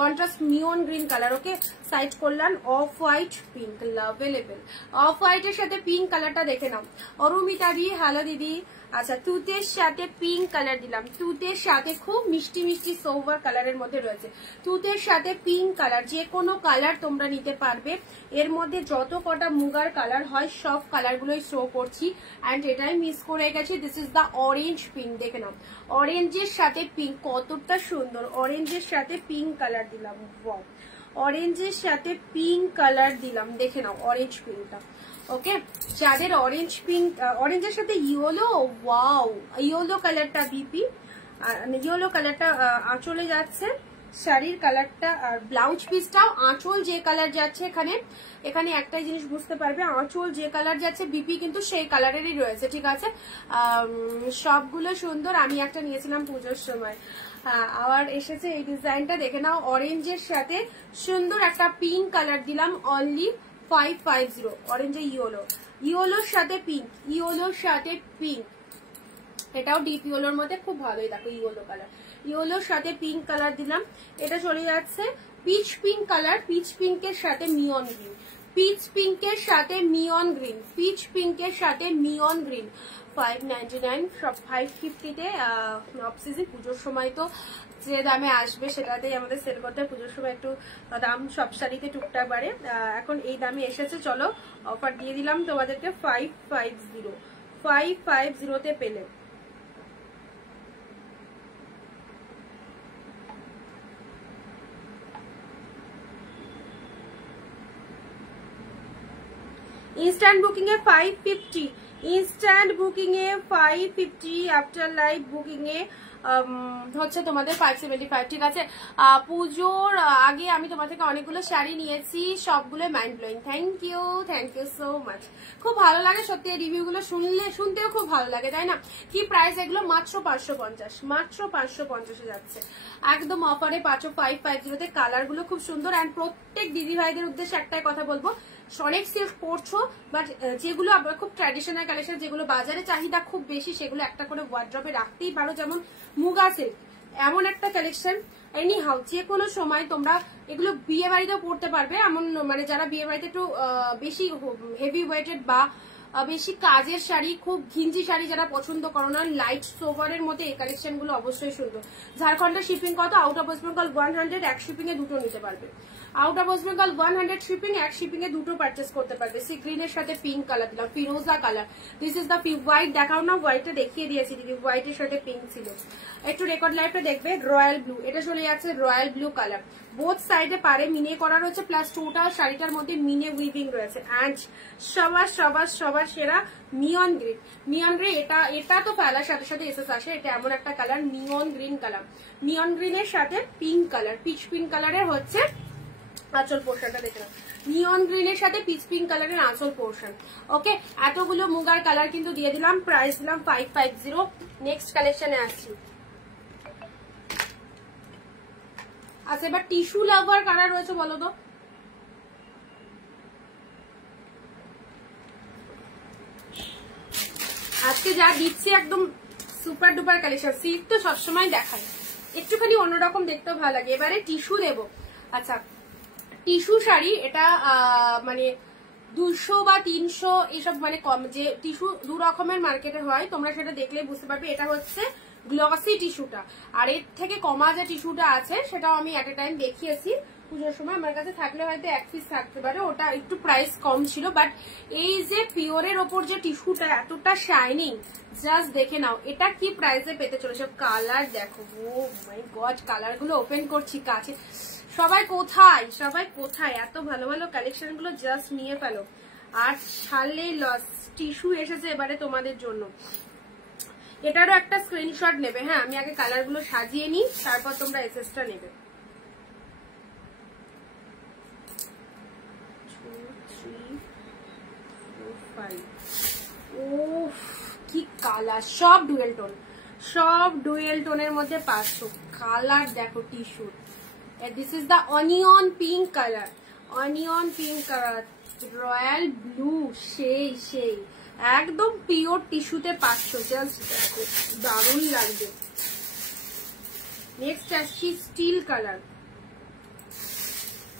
contrast মিয়ন গ্রিন কালার। ওকে, সাইড করলাম। Off white pink available, off হোয়াইটের সাথে পিঙ্ক কালারটা দেখে নাও। অরুমিতা দি, হ্যালো দিদি। আচ্ছা, তুতের সাথে পিঙ্ক কালার দিলাম, তুতের সাথে খুব মিষ্টি মিষ্টি সোভার কালারের মধ্যে রয়েছে। তুতের সাথে পিঙ্ক কালার, যে কোনো কালার তোমরা নিতে পারবে। এর মধ্যে যত কটা মুগার কালার হয় সব কালারগুলোই শো করছি, অ্যান্ড এটাই মিস করে গেছি। This is the orange pink, দেখে নাও। অরেঞ্জের সাথে পিঙ্ক কতটা সুন্দর, অরেঞ্জের সাথে পিঙ্ক কালার দিলাম, ওয়াও, অরেঞ্জের সাথে পিঙ্ক কালার দিলাম, দেখে নাও অরেঞ্জ পিঙ্কটা। ওকে, যাদের অরেঞ্জ পিঙ্ক, অরেঞ্জের সাথে ইয়েলো, ওয়াও, ইয়েলো কালারটা বিপি, ইয়েলো কালারটা আঁচলে যাচ্ছে শাড়ির কালারটা, আর ব্লাউজ পিসটাও আঁচল যে কালার যাচ্ছে, এখানে এখানে একটাই জিনিস বুঝতে পারবে, আঁচল যে কালার যাচ্ছে বিপি কিন্তু সেই কালারেরই রয়েছে, ঠিক আছে। সবগুলো সুন্দর। আমি একটা নিয়েছিলাম পুজোর সময়, আবার এসেছে এই ডিজাইনটা, দেখে নাও। অরেঞ্জের সাথে সুন্দর একটা পিঙ্ক কালার দিলাম, অনলি 550। অরেঞ্জে ইয়েলো, ইয়েলোর সাথে পিঙ্ক, ইয়েলোর সাথে পিঙ্ক, এটাও ডিপ ইয়েলোর মধ্যে খুব ভালোই, দেখো ইয়েলো কালার, ইয়েলোর সাথে পিঙ্ক কালার দিলাম। এটা চলে যাচ্ছে পিচ পিঙ্ক কালার, পিচ পিঙ্কের সাথে মিয়ন গ্রিন, পিচ পিঙ্কের সাথে মিয়ন গ্রিন, পিচ পিঙ্কের সাথে মিয়ন গ্রিন। 599, সব 550-তে। অফ সিজন, পুজোর সময় তো যে দামে আসবে সেটাতেই আমাদের সেল করতে হয়। পুজোর সময় একটু দাম সব শাড়িতে টুকটাক বাড়ে, এখন এই দামে এসেছে। চলো, অফার দিয়ে দিলাম তোমাদেরকে 550, 550-তে পেলে। ইনস্ট্যান্ট বুকিং এ 550, ইনস্ট্যান্ট বুকিং এ 550, আফটার লাইভ বুকিং এ হচ্ছে তোমাদের 575, ঠিক আছে। পুজোর আগে আমি তোমার থেকে অনেকগুলো শাড়ি নিয়েছি, সবগুলো mind blowing. Thank you so much. খুব ভালো লাগে সত্যি, এই রিভিউগুলো শুনতেও খুব ভালো লাগে, তাই না। কি প্রাইস এগুলো? মাত্র 550, মাত্র 550-এ যাচ্ছে, একদম অফারে পাচ্ছ 550-তে। কালারগুলো খুব সুন্দর, অ্যান্ড প্রত্যেক দিদি ভাইদের উদ্দেশ্যে একটাই কথা বলবো, অনেক সিল্ক পরছো, বাট যেগুলো আমরা খুব ট্র্যাডিশনাল কালেকশন, যেগুলো বাজারে চাহিদা খুব বেশি, সেগুলো একটা করে ওয়ার্ড্রপে রাখতেই পারো। যেমন মুগা সিল্ক, এমন একটা কালেকশন, এনি হাউ যে কোনো সময় তোমরা এগুলো বিয়ে বাড়িতেও পড়তে পারবে। এমন মানে যারা বিয়ে বাড়িতে একটু বেশি হেভি ওয়েটেড বা বেশি কাজের শাড়ি, খুব ঘিঞ্জি শাড়ি যারা পছন্দ করো না, লাইট সোভারের মধ্যে এই কালেকশন গুলো অবশ্যই সুন্দর। ঝাড়খণ্ডের শিপিং কত? আউট অফ ওয়েস্ট বেঙ্গল 100, এক শিপিং এ দুটো নিতে পারবে। Out of West Bengal 100 shipping, এক শিপিং এ দুটো পারচেস করতে পারবে। সি গ্রিনের সাথে পিঙ্ক কালার দিলাম, ফিরোজা colour. This is the white, দেখাও না, হোয়াইটটা দেখিয়ে দিয়েছি দিদি, হোয়াইটের সাথে পিঙ্ক ছিল। একটু রেকর্ড লাইভটা দেখবে, রয়্যাল ব্লু, এটা চলে যাচ্ছে রয়্যাল ব্লু কালার। বোথ সাইডে পারে মিনে করা রয়েছে, প্লাস টোটাল শাড়িটার মধ্যে মিনে উইভিং রয়েছে। অ্যান্ড সবার সেরা নিয়ন গ্রিন, নিয়ন গ্রিন, এটা তো ফেলার সাথে সাথে এসএস আসে। এটা এমন একটা কালার, নিয়ন গ্রিন কালার, নিয়ন গ্রিনের সাথে পিঙ্ক কালার, পিচ পিঙ্ক কালারের হচ্ছে আঁচল পোর্শনটা, দেখে নাও। নিয়ন গ্রিনের সাথে পিচ পিঙ্ক কালারের আঁচল পোর্শন। ওকে, এতগুলো মুগার কালার কিন্তু দিয়ে দিলাম, প্রাইস দিলাম 550। নেক্সট কালেকশনে আসছি। আচ্ছা, এবার টিস্যু লাভার কারা রয়েছে বলো তো? যা দিচ্ছি একদম সুপার ডুপার কালেকশন। সিল্ক তো সবসময় দেখায়, একটুখানি অন্যরকম দেখতেও ভালো লাগে। এবারে টিস্যু দেবো। আচ্ছা, টিস্যু শাড়ি এটা মানে 200 বা 300 এসব মানে কম, যে টিস্যু দু রকমের মার্কেটে হয়, তোমরা সেটা দেখলে বুঝতে পারবে। এটা হচ্ছে গ্লসি টিস্যুটা, আর এর থেকে কমা যে টিস্যুটা আছে সেটাও আমি এট এ টাইম দেখিয়েছি পুজোর সময়। আমার কাছে থাকলে হয়তো 1 পিস থাকতে পারে, ওটা একটু প্রাইস কম ছিল। বাট এই যে পিওরের ওপর যে টিস্যুটা এতটা শাইনিং, জাস্ট দেখে নাও এটা কি প্রাইসে পেতে চলেছে। কালার দেখো, ও মাই গড, কালার গুলো ওপেন করছি কাছে। সবাই কোথায়, সবাই কোথায়, এত ভালো ভালো কালেকশন গুলো জাস্ট নিয়ে ফেলো। আর শালে লস টিস্যু এসেছে এবারে তোমাদের জন্য, এটারও একটা স্ক্রিনশট নেবে। হ্যাঁ, আমি আগে কালার গুলো সাজিয়ে নিই, তারপর তোমরা এসএসটা নেবে। 2, 3, 4, 5। ওফ কি কালার, সব ডুয়েল টোন, সব ডুয়েল টোনের মধ্যে পাচ্ছ। কালার দেখো টিস্যুর, this is the onion pink colour, onion pink colour, royal blue, সেই সেই একদম পিওর টিস্যুতে পাচ্ছ। জাস্ট দেখো দারুণ লাগবে। নেক্সট আসছি স্টিল কালার,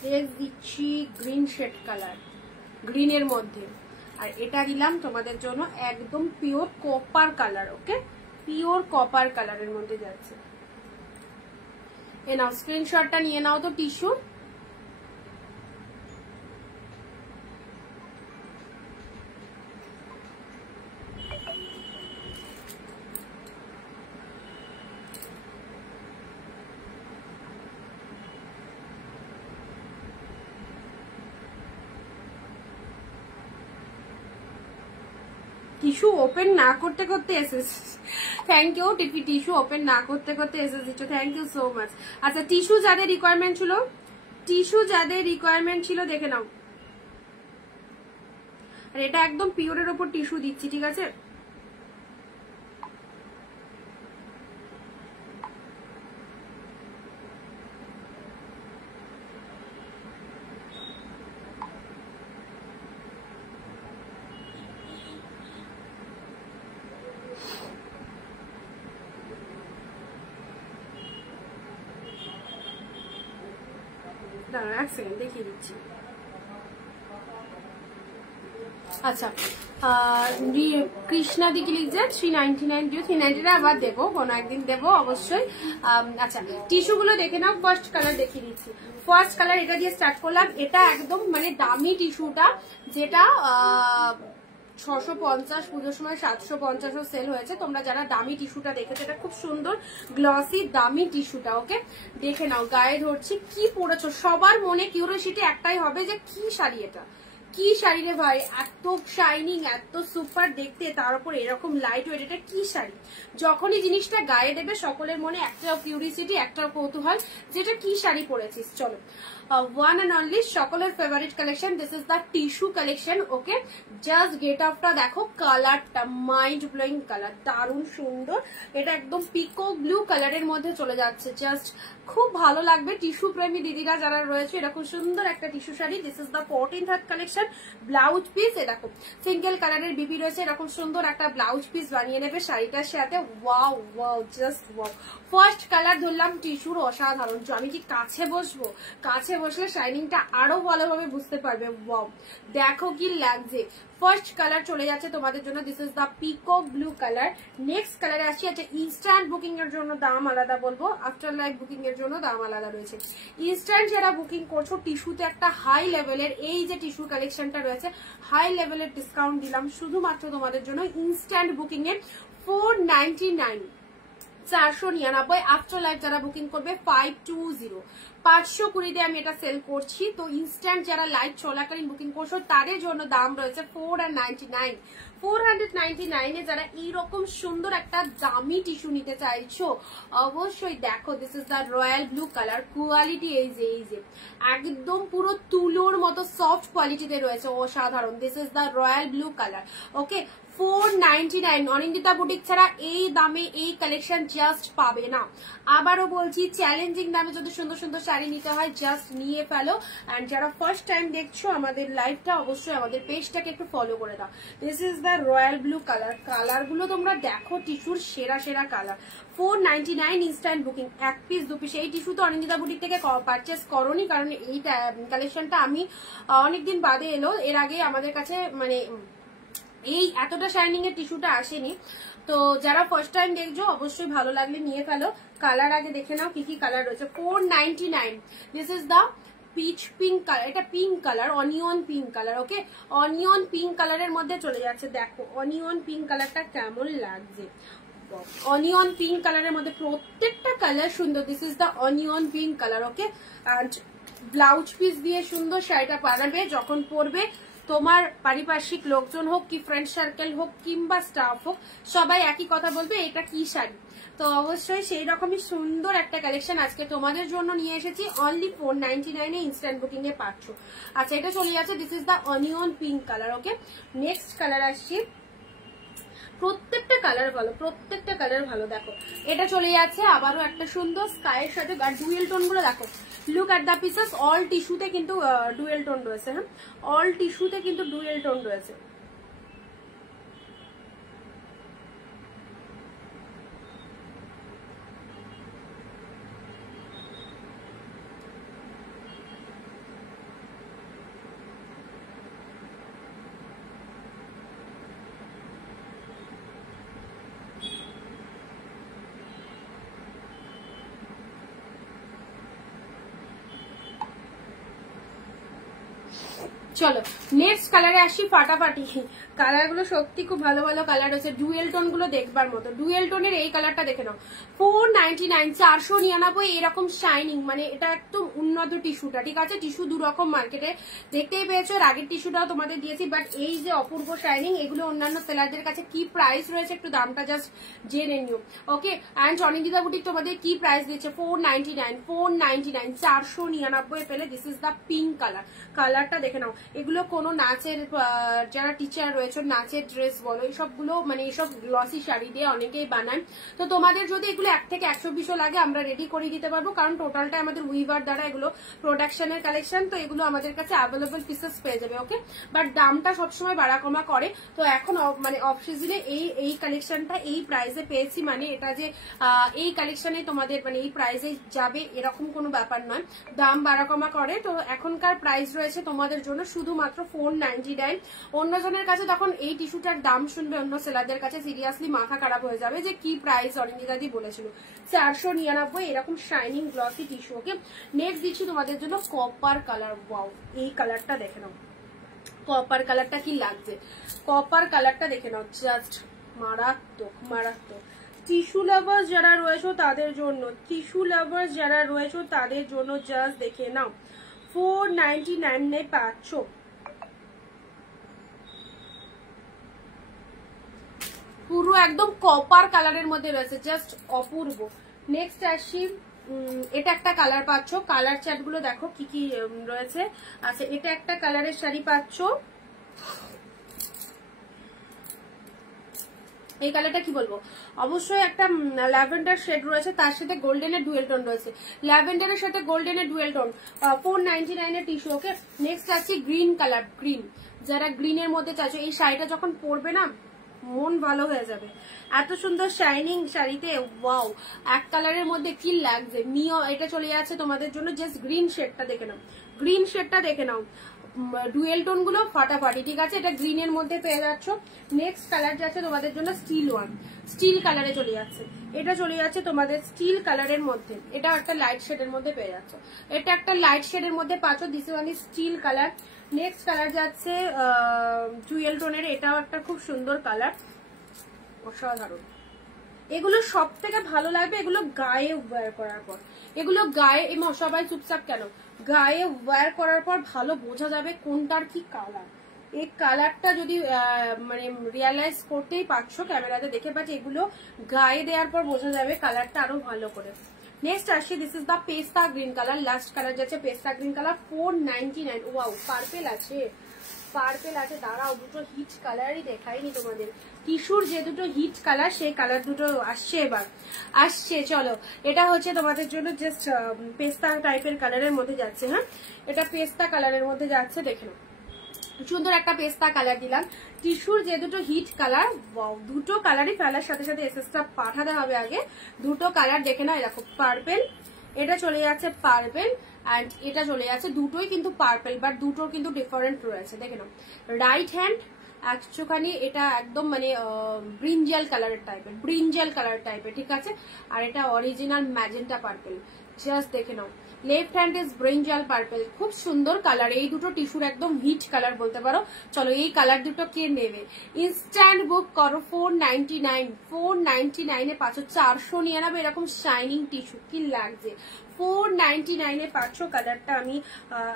নেক্সট দিচ্ছি গ্রিন শেড কালার, গ্রিনের মধ্যে। আর এটা দিলাম তোমাদের জন্য একদম পিওর কপার কালার। ওকে, পিওর কপার কালারের মধ্যে যাচ্ছে। এ নাও স্ক্রিনশটটা নিয়ে নাও তো টিস্যু। টিস্যু ওপেন না করতে করতে এসেছে, থ্যাংক ইউ টিপি। টিস্যু ওপেন না করতে করতে এসে দিচ্ছ, থ্যাংক ইউ সো মাচ। আচ্ছা, টিস্যু যাদের রিকোয়ারমেন্ট ছিল, টিস্যু যাদের রিকোয়ারমেন্ট ছিল দেখে নাও। আর এটা একদম পিওরের ওপর টিস্যু দিচ্ছি, ঠিক আছে। এক সেকেন্ড দেখিয়ে দিচ্ছি। আচ্ছা, কৃষ্ণাদি কি লিখছে 399, 399 আবার দেবো, কোনো একদিন দেবো অবশ্যই। আচ্ছা, টিস্যু গুলো দেখে নাও। ফার্স্ট কালার দেখিয়ে দিচ্ছি। ফার্স্ট কালার এটা দিয়ে স্টার্ট করলাম। এটা একদম মানে দামি টিস্যুটা, যেটা 650, পুজোর সময় 750ও সেল হয়েছে। তোমরা যারা দামি টিস্যুটা দেখেছো, এটা খুব সুন্দর গ্লসি দামি টিস্যুটা। ওকে, দেখে নাও, গায়ে ধরছি কি পরেছো। সবার মনে কিউরিওসিটি একটাই হবে যে কি শাড়ি এটা, কি শাড়ি রে ভাই, এত শাইনিং, এত সুপার দেখতে, তার উপর এরকম লাইট ওয়েট, এটা কি শাড়ি। যখনই জিনিসটা গায়ে দেবে সকলের মনে একটা কিউরিওসিটি, একটা কৌতূহল, যেটা কি শাড়ি পরেছিস। চলো, ওয়ান অ্যান্ড অনলি সকলের favourite collection, this is the tissue collection. Okay, just get আপটা দেখো, কালারটা মাইন্ড ব্লোয়িং কালার, দারুণ সুন্দর। এটা একদম পিকো ব্লু কালারের মধ্যে চলে যাচ্ছে, জাস্ট খুব ভালো লাগবে। টিস্যু প্রেমী দিদিরা যারা রয়েছে, এরকম সুন্দর একটা tissue sari. This is the 14th collection. Blouse piece এ দেখো সিঙ্গেল কালারের বিবি রয়েছে, এরকম সুন্দর একটা ব্লাউজ পিস বানিয়ে নেবে শাড়িটার সাথে। Wow wow, just wow. First colour ধরলাম টিস্যুর, অসাধারণ। আমি কি কাছে বসবো, কাছে বসলে শাইনিংটা আরো ভালোভাবে বুঝতে পারবে। ওয়াও, দেখো কি লাগছে। ফার্স্ট কালার চলে যাচ্ছে তোমাদের জন্য, this is the peacock blue colour. Next কালারে আসছি। আচ্ছা, ইনস্ট্যান্ট বুকিং এর জন্য দাম আলাদা বলবো, আফটার লাইভ বুকিং এর জন্য দাম আলাদা রয়েছে। ইনস্ট্যান্ট যারা বুকিং করছো, টিস্যুতে একটা হাই লেভেলের, এই যে টিস্যু কালেকশনটা রয়েছে, হাই লেভেলের ডিসকাউন্ট দিলাম শুধুমাত্র তোমাদের জন্য। ইনস্ট্যান্ট বুকিং এর 499, 499। আফটার লাইভ যারা বুকিং করবে 520, 520 আমি এটা সেল করছি। তো ইনস্ট্যান্ট যারা লাইভ চলাকালীন বুকিং করছো, তাদের জন্য দাম রয়েছে 499। 499 যারা এইরকম সুন্দর একটা দামি টিস্যু নিতে চাইছো, অবশ্যই দেখো, this is the royal blue colour. Quality এই যে একদম পুরো তুলোর মতো সফট কোয়ালিটিতে রয়েছে, অসাধারণ। This is the royal blue colour. Okay, 499 Anindita boutique ছাড়া এই দামে এই কালেকশন জাস্ট পাবে না। আবারও বলছি, চ্যালেঞ্জিং দামে যদি সুন্দর সুন্দর শাড়ি নিতে হয় জাস্ট নিয়ে ফেলো। এন্ড যারা ফার্স্ট টাইম দেখছো আমাদের লাইভটা, অবশ্যই আমাদের পেজটাকে একটু ফলো করে দাও। This is the royal blue colour. Colour গুলো তোমরা দেখো, টিস্যুর সেরা সেরা colour. 499 instant booking, 1 piece 2 piece. এই টিস্যু তো অনিন্দিতা বুটিক থেকে পারচেস করোনি, কারণ এই কালেকশনটা আমি অনেকদিন বাদে এলো। এর আগে আমাদের কাছে মানে এই এতটা শাইনিং এর টিস্যুটা আসেনি। তো যারা ফার্স্ট টাইম দেখছো অবশ্যই ভালো লাগলে নিয়ে ফেলো। কালার আগে দেখে নাও কি কি কালার রয়েছে। 499। This is the peach pink colour, এটা pink colour, onion pink colour. Okay, onion pink কালারের মধ্যে চলে যাচ্ছে। দেখো অনিয়ন পিঙ্ক কালারটা কেমন লাগছে। অনিয়ন পিঙ্ক কালারের মধ্যে প্রত্যেকটা কালার সুন্দর। This is the onion pink colour. Okay, and blouse piece দিয়ে সুন্দর শাড়িটা পারাবে যখন পরবে। তোমার পারিপার্শ্বিক লোকজন হোক কি ফ্রেন্ড সার্কেল হোক কিংবা স্টাফ হোক, সবাই একই কথা বলবে এটা কি শাড়ি। তো অবশ্যই সেই রকমই সুন্দর একটা কালেকশন আজকে তোমাদের জন্য নিয়ে এসেছি। অনলি 499 এ ইনস্ট্যান্ট বুকিং এ পাচ্ছ। আচ্ছা, এটা চলে যাচ্ছে। This is the onion pink colour. Okay, next colour আসছি। প্রত্যেকটা কালার ভালো, প্রত্যেকটা কালার ভালো। দেখো এটা চলে যাচ্ছে আবারও একটা সুন্দর স্কাইয়ের সাথে। আর ডুয়েল টোন গুলো দেখো, look at the pieces. All টিস্যুতে কিন্তু ডুয়েল টোন রয়েছে। হ্যাঁ, অল টিস্যুতে কিন্তু ডুয়েল টোন রয়েছে। চলো নেক্সট কালারে আসি ফাটাফাটি। কালার গুলো সত্যি খুব ভালো ভালো কালার আছে। ডুয়েল টোন গুলো দেখবার মতো। ডুয়েল টোনের এই কালারটা দেখে নাও। 499, 499 এরকম শাইনিং, মানে এটা একদম উন্নত টিস্যুটা। ঠিক আছে, টিস্যু দু রকম মার্কেটে দেখতেই পেয়েছো, এর আগের টিস্যুটাও তোমাদের দিয়েছি। বাট এই যে অপূর্ব শাইনিং, এগুলো অন্যান্য সেলারদের কাছে কি প্রাইস রয়েছে একটু দামটা জাস্ট জেনে নিও। ওকে, অ্যান্ড অনিন্দিতা বুটিক তোমাদের কি প্রাইস দিচ্ছে? 499, 499, 499 পেলে। This is the pink colour. কালারটা দেখে নাও। এগুলো কোনো নাচের যারা টিচার রয়েছে, নাচের ড্রেস বলো, এইসবগুলো মানে এইসব গ্লসি শাড়ি দিয়ে অনেকেই বানায়। তো তোমাদের যদি এগুলো 1 থেকে 120 লাগে আমরা রেডি করে দিতে পারবো, কারণ টোটালটা আমাদের উইভার দ্বারা এগুলো প্রোডাকশনের কালেকশন। তো এগুলো আমাদের কাছে অ্যাভেলেবল পিসেস পেয়ে যাবে। ওকে, বাট দামটা সবসময় বাড়া কমা করে। তো এখন মানে অফ সিজনে এই কালেকশনটা এই প্রাইসে পেয়েছি, মানে এটা যে এই কালেকশনে তোমাদের মানে এই প্রাইসে যাবে এরকম কোনো ব্যাপার নয়, দাম বাড়া কমা করে। তো এখনকার প্রাইস রয়েছে তোমাদের জন্য শুধুমাত্র 499। অন্যজনের কাছে তখন এই টিস্যুটার দাম শুনবে, অন্য সেলারদের কাছে সিরিয়াসলি মাথা খারাপ হয়ে যাবে যে কি প্রাইস অনিন্দিতাদি বলেছিল। 499 এরকম শাইনিং গ্লসি টিস্যু। ওকে, নেক্সট দিচ্ছি তোমাদের জন্য কপার কালার। ওয়াও, এই কালারটা দেখে নাও। কপার কালারটা কি লাগছে, কপার কালারটা দেখে নাও, জাস্ট মারাত্মক মারাত্মক। টিস্যু লাভার্স যারা রয়েছে তাদের জন্য, টিস্যু লাভার্স যারা রয়েছে তাদের জন্য জাস্ট দেখে নাও। 499 পাচ্ছ। পুরো একদম কপার কালারের মধ্যে রয়েছে, জাস্ট অপূর্ব। নেক্সট আসি, এটা একটা কালার পাচ্ছ। কালার চার্ট গুলো দেখো কি কি রয়েছে। আচ্ছা, এটা একটা কালারের শাড়ি পাচ্ছ। এই কালারটা কি বলবো, অবশ্যই একটা ল্যাভেন্ডার শেড রয়েছে, তার সাথে গোল্ডেনের ডুয়েল টোন রয়েছে। ল্যাভেন্ডারের সাথে গোল্ডেনের ডুয়েল টোন, 499 এর টিস্যু। ওকে, নেক্সট আছে গ্রিন কালার। গ্রিন, যারা গ্রিনের মধ্যে চাইছো, এই শাড়িটা যখন পরবে না মন ভালো হয়ে যাবে। এত সুন্দর শাইনিং শাড়িতে, ওয়াও, এক কালারের মধ্যে কি লাগছে। মিও এটা চলে যাচ্ছে তোমাদের জন্য। জাস্ট গ্রিন শেডটা দেখে নাও, গ্রিন শেডটা দেখে নাও। ডুয়েল টোন গুলো ফাটাফাটি। ঠিক আছে, এটা গ্রিনের মধ্যে পেয়ে যাচ্ছ। নেক্সট কালার যাচ্ছে তোমাদের জন্য স্টিল ওয়ান, স্টিল কালারে চলে যাচ্ছে। এটা চলে যাচ্ছে তোমাদের স্টিল কালারের মধ্যে। এটা একটা লাইট শেডের মধ্যে পেয়ে যাচ্ছ। এটা একটা লাইট শেডের মধ্যে পাচ্ছ। This one is steel colour. Next colour যাচ্ছে ডুয়েল টোনের। এটাও একটা খুব সুন্দর কালার, অসাধারণ। এগুলো সব থেকে ভালো লাগবে এগুলো গায়ে ওয়্যার করার পর। এগুলো গায়ে, সবাই চুপচাপ কেন, গায়ে ওয়্যার করার পর ভালো বোঝা যাবে কোনটার কি কালার। এই কালারটা যদি মানে রিয়ালাইজ করতেই পারছো, ক্যামেরাতে দেখে পাচ্ছি, এগুলো গায়ে দেওয়ার পর বোঝা যাবে কালারটা আরো ভালো করে। নেক্সট আসি, দিস ইজ দা পেস্তা গ্রিন কালার। লাস্ট কালার যাচ্ছে পেস্তা গ্রিন কালার। 499। ওয়াও, পার্পেল আছে, পার্পেল আছে, দাঁড়াও দুটো হিট কালারই দেখাইনি তোমাদের। টিস্যুর যে দুটো হিট কালার সেই কালার দুটো আসছে, এবার আসছে। চলো, এটা হচ্ছে তোমাদের জন্য জাস্ট পেস্তা টাইপের কালারের মধ্যে যাচ্ছে। হ্যাঁ, এটা পেস্তা কালারের মধ্যে যাচ্ছে, দেখে নাও সুন্দর একটা পেস্তা কালার দিলাম। টিস্যুর যে দুটো হিট কালার, দুটো কালারই ফেলার সাথে সাথে এসএসটা পাঠাতে হবে আগে। দুটো কালার দেখে নাও, দেখো পার্পেল, এটা চলে যাচ্ছে পার্পেল অ্যান্ড এটা চলে যাচ্ছে, দুটোই কিন্তু পার্পেল, বাট দুটোর কিন্তু ডিফারেন্ট রয়েছে। দেখে নাও রাইট হ্যান্ড একটুখানি এটা একদম মানে ব্রিঞ্জাল কালারের টাইপের, ব্রিঞ্জাল কালার টাইপের, ঠিক আছে। আর এটা অরিজিনাল ম্যাজেন্টা পার্পেল, জাস্ট দেখে নাও। Left hand is brinjal purple, খুব সুন্দর কালার। এই দুটো টিস্যুর একদম হিট কালার বলতে পারো। চলো, এই কালার দুটো কে নেবে ইনস্ট্যান্ট বুক করো। 499 এ পাচ্ছ, 400 নিয়ে নেবে এরকম শাইনিং টিস্যু। কি লাগছে 499 এ পাচ্ছ। কালারটা আমি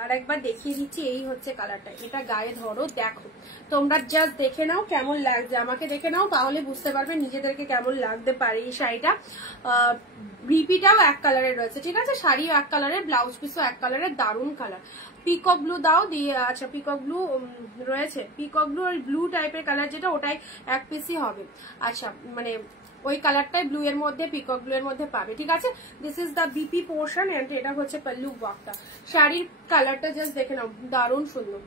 আরেকবার দেখিয়ে দিচ্ছি, এই হচ্ছে কালারটা। এটা গায়ে ধরো, দেখো তোমরা জাস্ট দেখে নাও কেমন লাগছে, আমাকে দেখে নাও তাহলে বুঝতে পারবে নিজেদেরকে কেমন লাগতে পারে এই শাড়িটা। রিপিটাও এক কালারের রয়েছে, ঠিক আছে, শাড়িও এক কালারের, ব্লাউজ পিসও এক কালারের, দারুণ কালার। পিকক ব্লু দাও দিয়ে, আচ্ছা পিকক ব্লু রয়েছে, পিকক ব্লু আর ব্লু টাইপের কালার যেটা ওটাই এক পিসই হবে। আচ্ছা মানে ওই কালারটাই ব্লু এর মধ্যে, পিকক ব্লু এর মধ্যে পাবে, ঠিক আছে। দিস ইজ দ্য বিপি পোর্শন এন্ড এটা হচ্ছে পাল্লু ওয়ার্কটা। শাড়ির কালারটা জাস্ট দেখে নাও, দারুণ সুন্দর।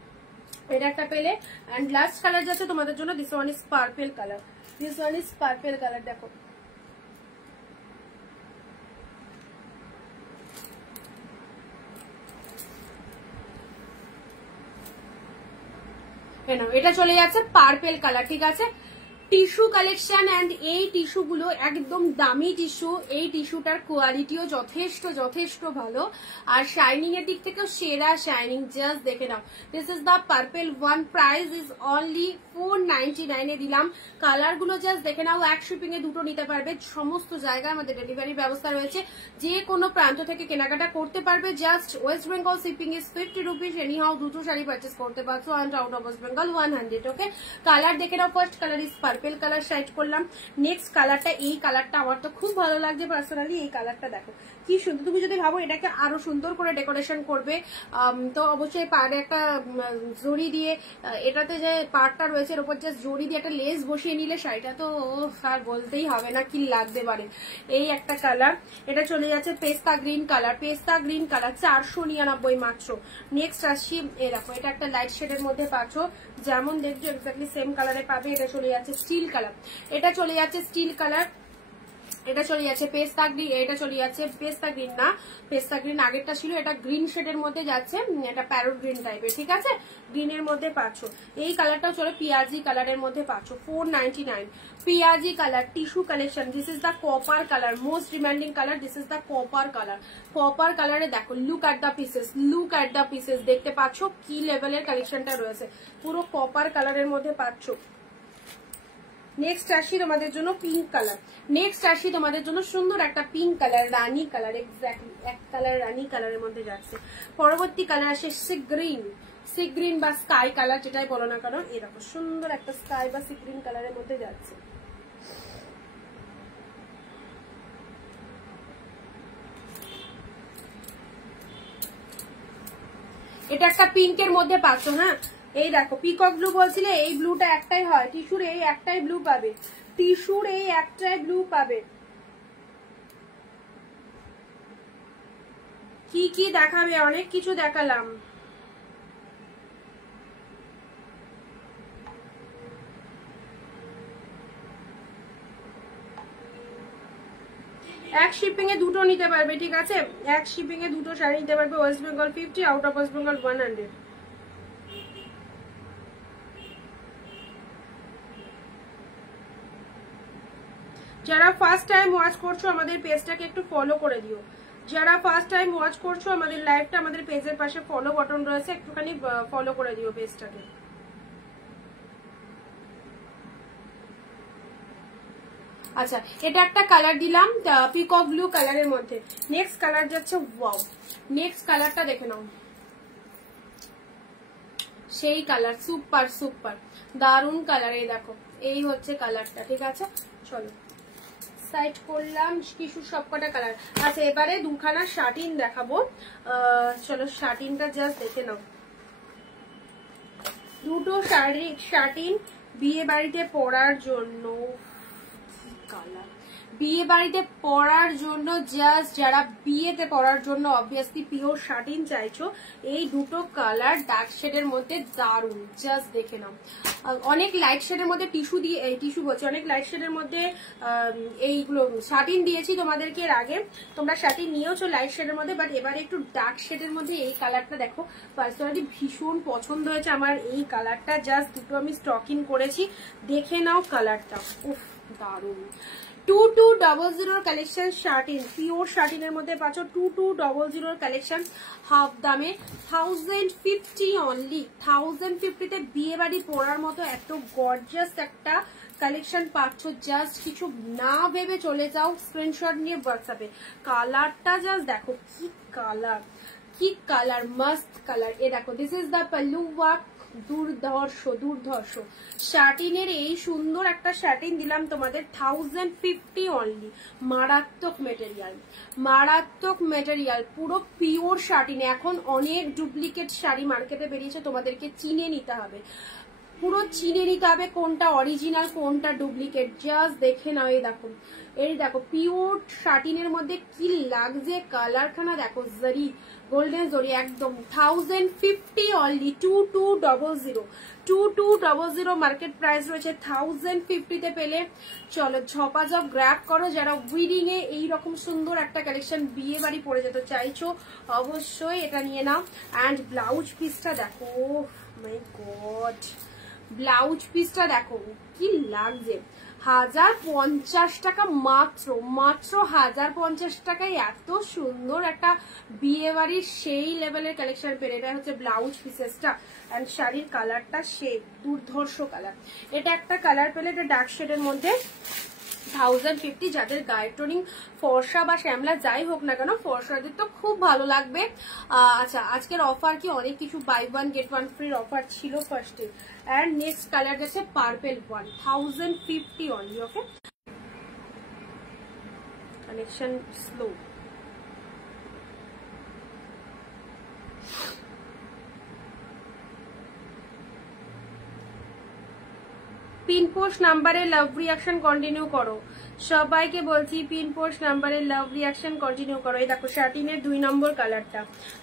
এটা একটা পেলে এন্ড লাস্ট কালার যাচ্ছে তোমাদের জন্য, this one is purple colour, this one is purple colour. দেখো এটা চলে যাচ্ছে পার্পল কালার, ঠিক আছে। টিস্যু কালেকশন এন্ড এই টিস্যু গুলো একদম দামি টিস্যু। এই টিস্যুটার কোয়ালিটিও যথেষ্ট যথেষ্ট ভালো, আর শাইনিং এর দিক থেকেও সেরা শাইনিং, জাস্ট দেখে নাও। This is the purple one, price is only 499 এ দিলাম। কালার গুলো জাস্ট দেখে নাও, এক শিপিং এ দুটো নিতে পারবে, সমস্ত জায়গায় আমাদের ডেলিভারি ব্যবস্থা রয়েছে, যে কোনো প্রান্ত থেকে কেনাকাটা করতে পারবে। Just West Bengal shipping is 50 rupees, anyhow দুটো শাড়ি পারচেস করতে পারছো, and out of West Bengal 100। Okay, colour দেখে নাও। First colour is purple colour side করলাম। নেক্সট কালারটা, এই কালারটা আমার তো খুব ভালো লাগছে পার্সোনালি। এই কালারটা দেখো কি সুন্দর। তুমি যদি ভাবো এটাকে আরো সুন্দর করে ডেকোরেশন করবে, তো অবশ্যই পাড়ে একটা জড়ি দিয়ে, এটাতে যে পাড়টা রয়েছে এর উপর জাস্ট জড়ি দিয়ে একটা লেস বসিয়ে নিলে শাড়িটা তো আর বলতেই হবে না কি লাগতে পারে। এই একটা কালার, এটা চলে যাচ্ছে পেস্তা গ্রিন কালার, পেস্তা গ্রিন কালার 499 মাত্র। নেক্সট আসছি, এই দেখো এটা একটা লাইট শেডের মধ্যে পাচ্ছ, যেমন দেখছো এক্স্যাক্টলি সেম কালারে পাবে। এটা চলে যাচ্ছে স্টিল কালার, এটা চলে যাচ্ছে স্টিল কালার, এটা চলে যাচ্ছে পেস্তা গ্রিন, এটা চলে যাচ্ছে পেস্তা গ্রিন না, পেস্তা গ্রিন আগেরটা ছিল, এটা গ্রিন শেডের মধ্যে যাচ্ছে, এটা প্যারোট গ্রিন টাইপের, ঠিক আছে, গ্রিনের মধ্যে পাচ্ছ। এই কালারটাও চলে পিয়াজি কালারের মধ্যে পাচ্ছ, 499। পিয়াজি colour tissue collection, this is the copper colour, most demanding colour, this is the copper colour. Copper কালারে দেখো, look at the pieces, look at the pieces, দেখতে পাচ্ছ কি লেভেলের কালেকশনটা রয়েছে, পুরো কপার কালারের মধ্যে পাচ্ছ। নেক্সট আসি তোমাদের জন্য পিঙ্ক কালার, নেক্সট আসি তোমাদের জন্য সুন্দর একটা পিঙ্ক কালার, রানী কালার, এক্স্যাক্টলি এক কালার রানী কালারের মধ্যে যাচ্ছে। পরবর্তী কালার আসে সি গ্রিন, সি গ্রিন বা স্কাই কালার যেটাই বলো না কারণ, এরকম সুন্দর একটা স্কাই বা সি গ্রিন কালারের মধ্যে যাচ্ছে। এটা একটা পিঙ্কের মধ্যে পাচ্ছ। হ্যাঁ, এই দেখো পিকক ব্লু বলছিলে, এই ব্লুটা একটাই হয় টিস্যুর, এই একটাই ব্লু পাবে, টিস্যুর এই একটাই ব্লু পাবে। কি কি দেখাবে, অনেক কিছু দেখালাম। এক শিপিং এ দুটো নিতে পারবে, ঠিক আছে, এক শিপিং এ দুটো শাড়ি নিতে পারবে। West Bengal 50, out of West Bengal 100। যারা ফার্স্ট টাইম ওয়াচ করছো আমাদের পেজটাকে একটু ফলো করে দিও, যারা ফার্স্ট টাইম ওয়াচ করছো আমাদের লাইভটা, আমাদের পেজের পাশে ফলো বাটন রয়েছে, একটুখানি ফলো করে দিও পেজটাকে। আচ্ছা, এটা একটা কালার দিলাম পিকক ব্লু কালারের মধ্যে। নেক্সট কালার যাচ্ছে, ওয়াও, নেক্সট কালারটা দেখে নাও, সেই কালার, সুপার সুপার দারুন কালার। এই দেখো, এই হচ্ছে কালারটা, ঠিক আছে। চলো সাইড করলাম কিছু সবকটা কালার। আচ্ছা, এবারে দুখানা শার্টিন দেখাবো, চলো শার্টিনটা জাস্ট দেখে নাও। দুটো শাড়ি শার্টিন বিয়ে বাড়িতে পরার জন্য, কালার বিয়ে বাড়িতে পরার জন্য, জাস্ট যারা বিয়েতে পরার জন্য অবভিয়াসলি পিওর শার্টিন চাইছো, এই দুটো কালার ডার্ক শেডের মধ্যে দারুন, জাস্ট দেখে নাও। অনেক লাইট শেডের মধ্যে টিস্যু দিয়ে, টিস্যু বলছি, অনেক লাইট শেডের মধ্যে এইগুলো শার্টিন দিয়েছি তোমাদেরকে এর আগে, তোমরা শার্টিন নিয়েওছো লাইট শেডের মধ্যে, বাট এবারে একটু ডার্ক শেডের মধ্যে এই কালারটা দেখো, পার্সোনালি ভীষণ পছন্দ হয়েছে আমার এই কালারটা, জাস্ট দুটো আমি স্টক ইন করেছি, দেখে নাও কালারটা, উফ দারুন। 2200 কালেকশন শার্টিন, পিওর শার্টিনের মধ্যে পাচ্ছ 2200 কালেকশন হাফ দামে, 1050 অনলি, 1050-তে বিয়ে বাড়ি পরার মতো এত গর্জিয়াস একটা কালেকশন পাচ্ছ, জাস্ট কিছু না ভেবে চলে যাও, স্ক্রিনশট নিয়ে হোয়াটসঅ্যাপে। কালারটা জাস্ট দেখো, কি কালার, কি কালার, মাস্ট কালার। এ দেখো, this is the pallu work, দুর্ধর্ষ দুর্ধর্ষ শার্টিনের এই সুন্দর একটা শার্টিন দিলাম তোমাদের 1050 অনলি। মারাত্মক মেটেরিয়াল, মারাত্মক মেটেরিয়াল, পুরো পিওর শার্টিন। এখন অনেক ডুপ্লিকেট শাড়ি মার্কেটে বেরিয়েছে, তোমাদেরকে চিনে নিতে হবে, পুরো চিনে নিতে হবে কোনটা অরিজিনাল কোনটা ডুপ্লিকেট, জাস্ট দেখে নাও। এই দেখো পিওর শার্টিনের মধ্যে কি লাগছে, কালারখানা দেখো, জরি গোল্ডেন জরি একদম, 1050 অনলি, 2200 মার্কেট প্রাইস রয়েছে, 1050-তে পেলে চলো ঝপাঝপ গ্র্যাব করো। যারা উইডিং এ এইরকম সুন্দর একটা কালেকশন বিয়ে বাড়ি পরে যেতে চাইছো অবশ্যই এটা নিয়ে নাও। অ্যান্ড ব্লাউজ পিসটা দেখো, মাই গড, ব্লাউজ পিসটা দেখো কি লাগছে, 1050 টাকা মাত্র, মাত্র 1050 টাকায় এত সুন্দর একটা বিয়ে বাড়ির সেই লেভেলের কালেকশন পেয়ে। এটা হচ্ছে ব্লাউজ পিসেসটা, এন্ড শাড়ির কালারটা সে দুর্ধর্ষ কালার। এটা একটা কালার পেলে, এটা ডার্ক শেডের মধ্যে 1050। যাদের গায়ের টোনিং ফর্সা বা শ্যামলা যাই হোক না কেন, ফর্সাদের তো খুব ভালো লাগবে। আচ্ছা, আজকের অফার কি অনেক কিছু, বাই 1 get 1 ফ্রি অফার ছিল ফার্স্টে। এন্ড নেক্সট কালার গেছে পার্পেল ওয়ান, 1050 অনলি। ওকে, কানেকশন স্লো। পিন পোস্ট নাম্বারে লাভ রিয়াকশন কন্টিনিউ করো, সবাইকে বলছি পিন পোস্ট নাম্বারে লাভ রিয়াকশন কন্টিনিউ করো। এই দেখো শার্টিনের 2 নম্বর কালারটা,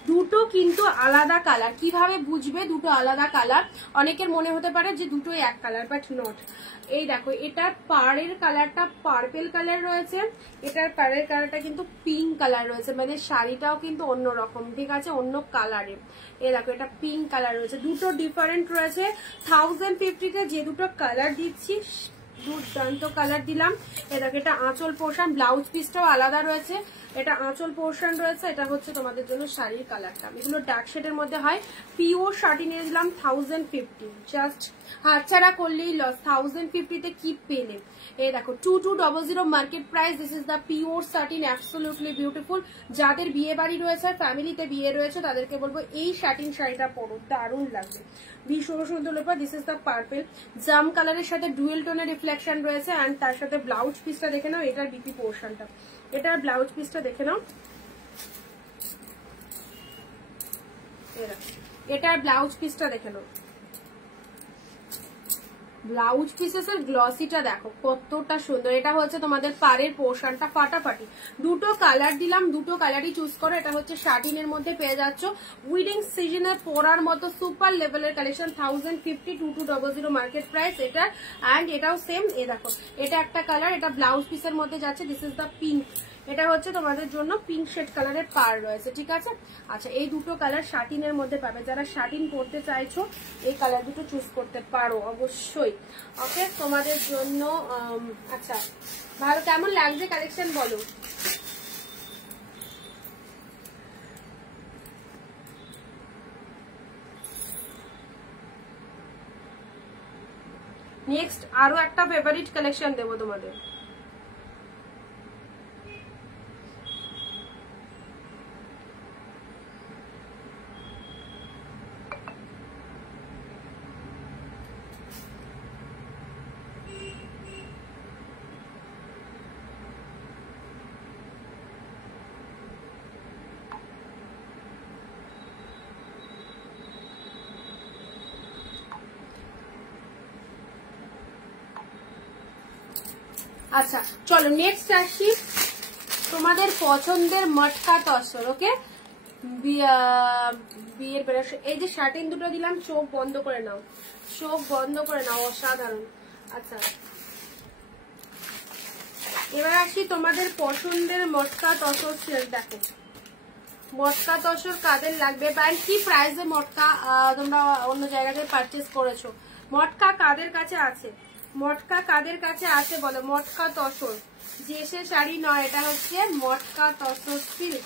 দুটো কিন্তু আলাদা কালার। কিভাবে বুঝবে দুটো আলাদা কালার? অনেকের মনে হতে পারে যে দুটোই এক কালার, বাট নট। এই দেখো, এটার পাড়ের কালারটা পার্পেল কালার রয়েছে, এটার পাড়ের কালারটা কিন্তু পিঙ্ক কালার রয়েছে, মানে শাড়িটাও কিন্তু অন্যরকম, ঠিক আছে, অন্য কালারে। এই দেখো, এটা পিঙ্ক কালার রয়েছে, দুটো ডিফারেন্ট রয়েছে। 1050-তে যে দুটো কালার দিচ্ছি, দুর্দান্ত কালার দিলাম। এ দেখো, এটা আঁচল পোর্শন, ব্লাউজ পিসটাও আলাদা রয়েছে, এটা আঁচল পোর্শন রয়েছে, এটা হচ্ছে তোমাদের জন্য শাড়ির কালারটা। এগুলো ডার্ক শেডের মধ্যে হয়, পিওর শাড়ি নিয়ে দিলাম 1050, জাস্ট হাতছাড়া করলেই লস। 1050-তে কি পেলে? এই দেখো 2200 market price, this is the pure satin, absolutely beautiful. যাদের বিয়ে বাড়ি রয়েছে, ফ্যামিলিতে বিয়ে রয়েছে, তাদেরকে বলবো এই শার্টিন শাড়িটা পরো, দারুণ লাগবে, ভীষণ সুন্দর লোপা। দিস ইজ দ্য পার্পেল, জাম কালারের সাথে ডুয়েল টোনের রিফ্লেকশন রয়েছে, অ্যান্ড তার সাথে ব্লাউজ পিসটা দেখে নাও, এটার বিপি পোর্শনটা, এটার ব্লাউজ পিসটা দেখে নাও, এটার ব্লাউজ পিসটা দেখে নাও। ব্লাউজ পিসেসের গ্লসিটা দেখো কতটা সুন্দর। এটা হচ্ছে তোমাদের পাড়ের পোর্শনটা, ফাটাফাটি। দুটো কালার দিলাম, দুটো কালারই চুজ করো। এটা হচ্ছে শার্টিনের মধ্যে পেয়ে যাচ্ছ উইডিং সিজনে পরার মতো সুপার লেভেলের কালেকশন, 1050, 2200 মার্কেট প্রাইস এটা। অ্যান্ড এটাও সেম, এ দেখো, এটা একটা কালার, এটা ব্লাউজ পিসের মধ্যে যাচ্ছে, দিস ইজ দ্য পিঙ্ক। এটা হচ্ছে তোমাদের জন্য পিঙ্ক শেড কালারের পার রয়েছে, ঠিক আছে। আচ্ছা, এই দুটো কালার শার্টিনের মধ্যে পাবে, যারা শার্টিন পরতে চাইছো এই কালার দুটো চুজ করতে পারো অবশ্যই। ওকে, তোমাদের জন্য। আচ্ছা, ভালো, কেমন লাগছে কালেকশন বলো। নেক্সট আরো একটা ফেভারিট কালেকশন দেবো তোমাদের। আচ্ছা চলো নেক্সট আসি তোমাদের পছন্দের মটকা তসর। ওকে, বিয়ের বেরোস। এই যে শার্টিন দুটো দিলাম, চোখ বন্ধ করে নাও, চোখ বন্ধ করে নাও, অসাধারণ। আচ্ছা এবার আসি তোমাদের পছন্দের মটকা তসর সেল। দেখো মটকা তসর কাদের লাগবে, ব্যান্ড কি প্রাইসে মটকা তোমরা অন্য জায়গাতে পারচেস করেছো, মটকা কাদের কাছে আছে, মটকা কাদের কাছে আছে বলো। মটকা তসর যে সে শাড়ি নয়, এটা হচ্ছে মটকা তসর সিল্ক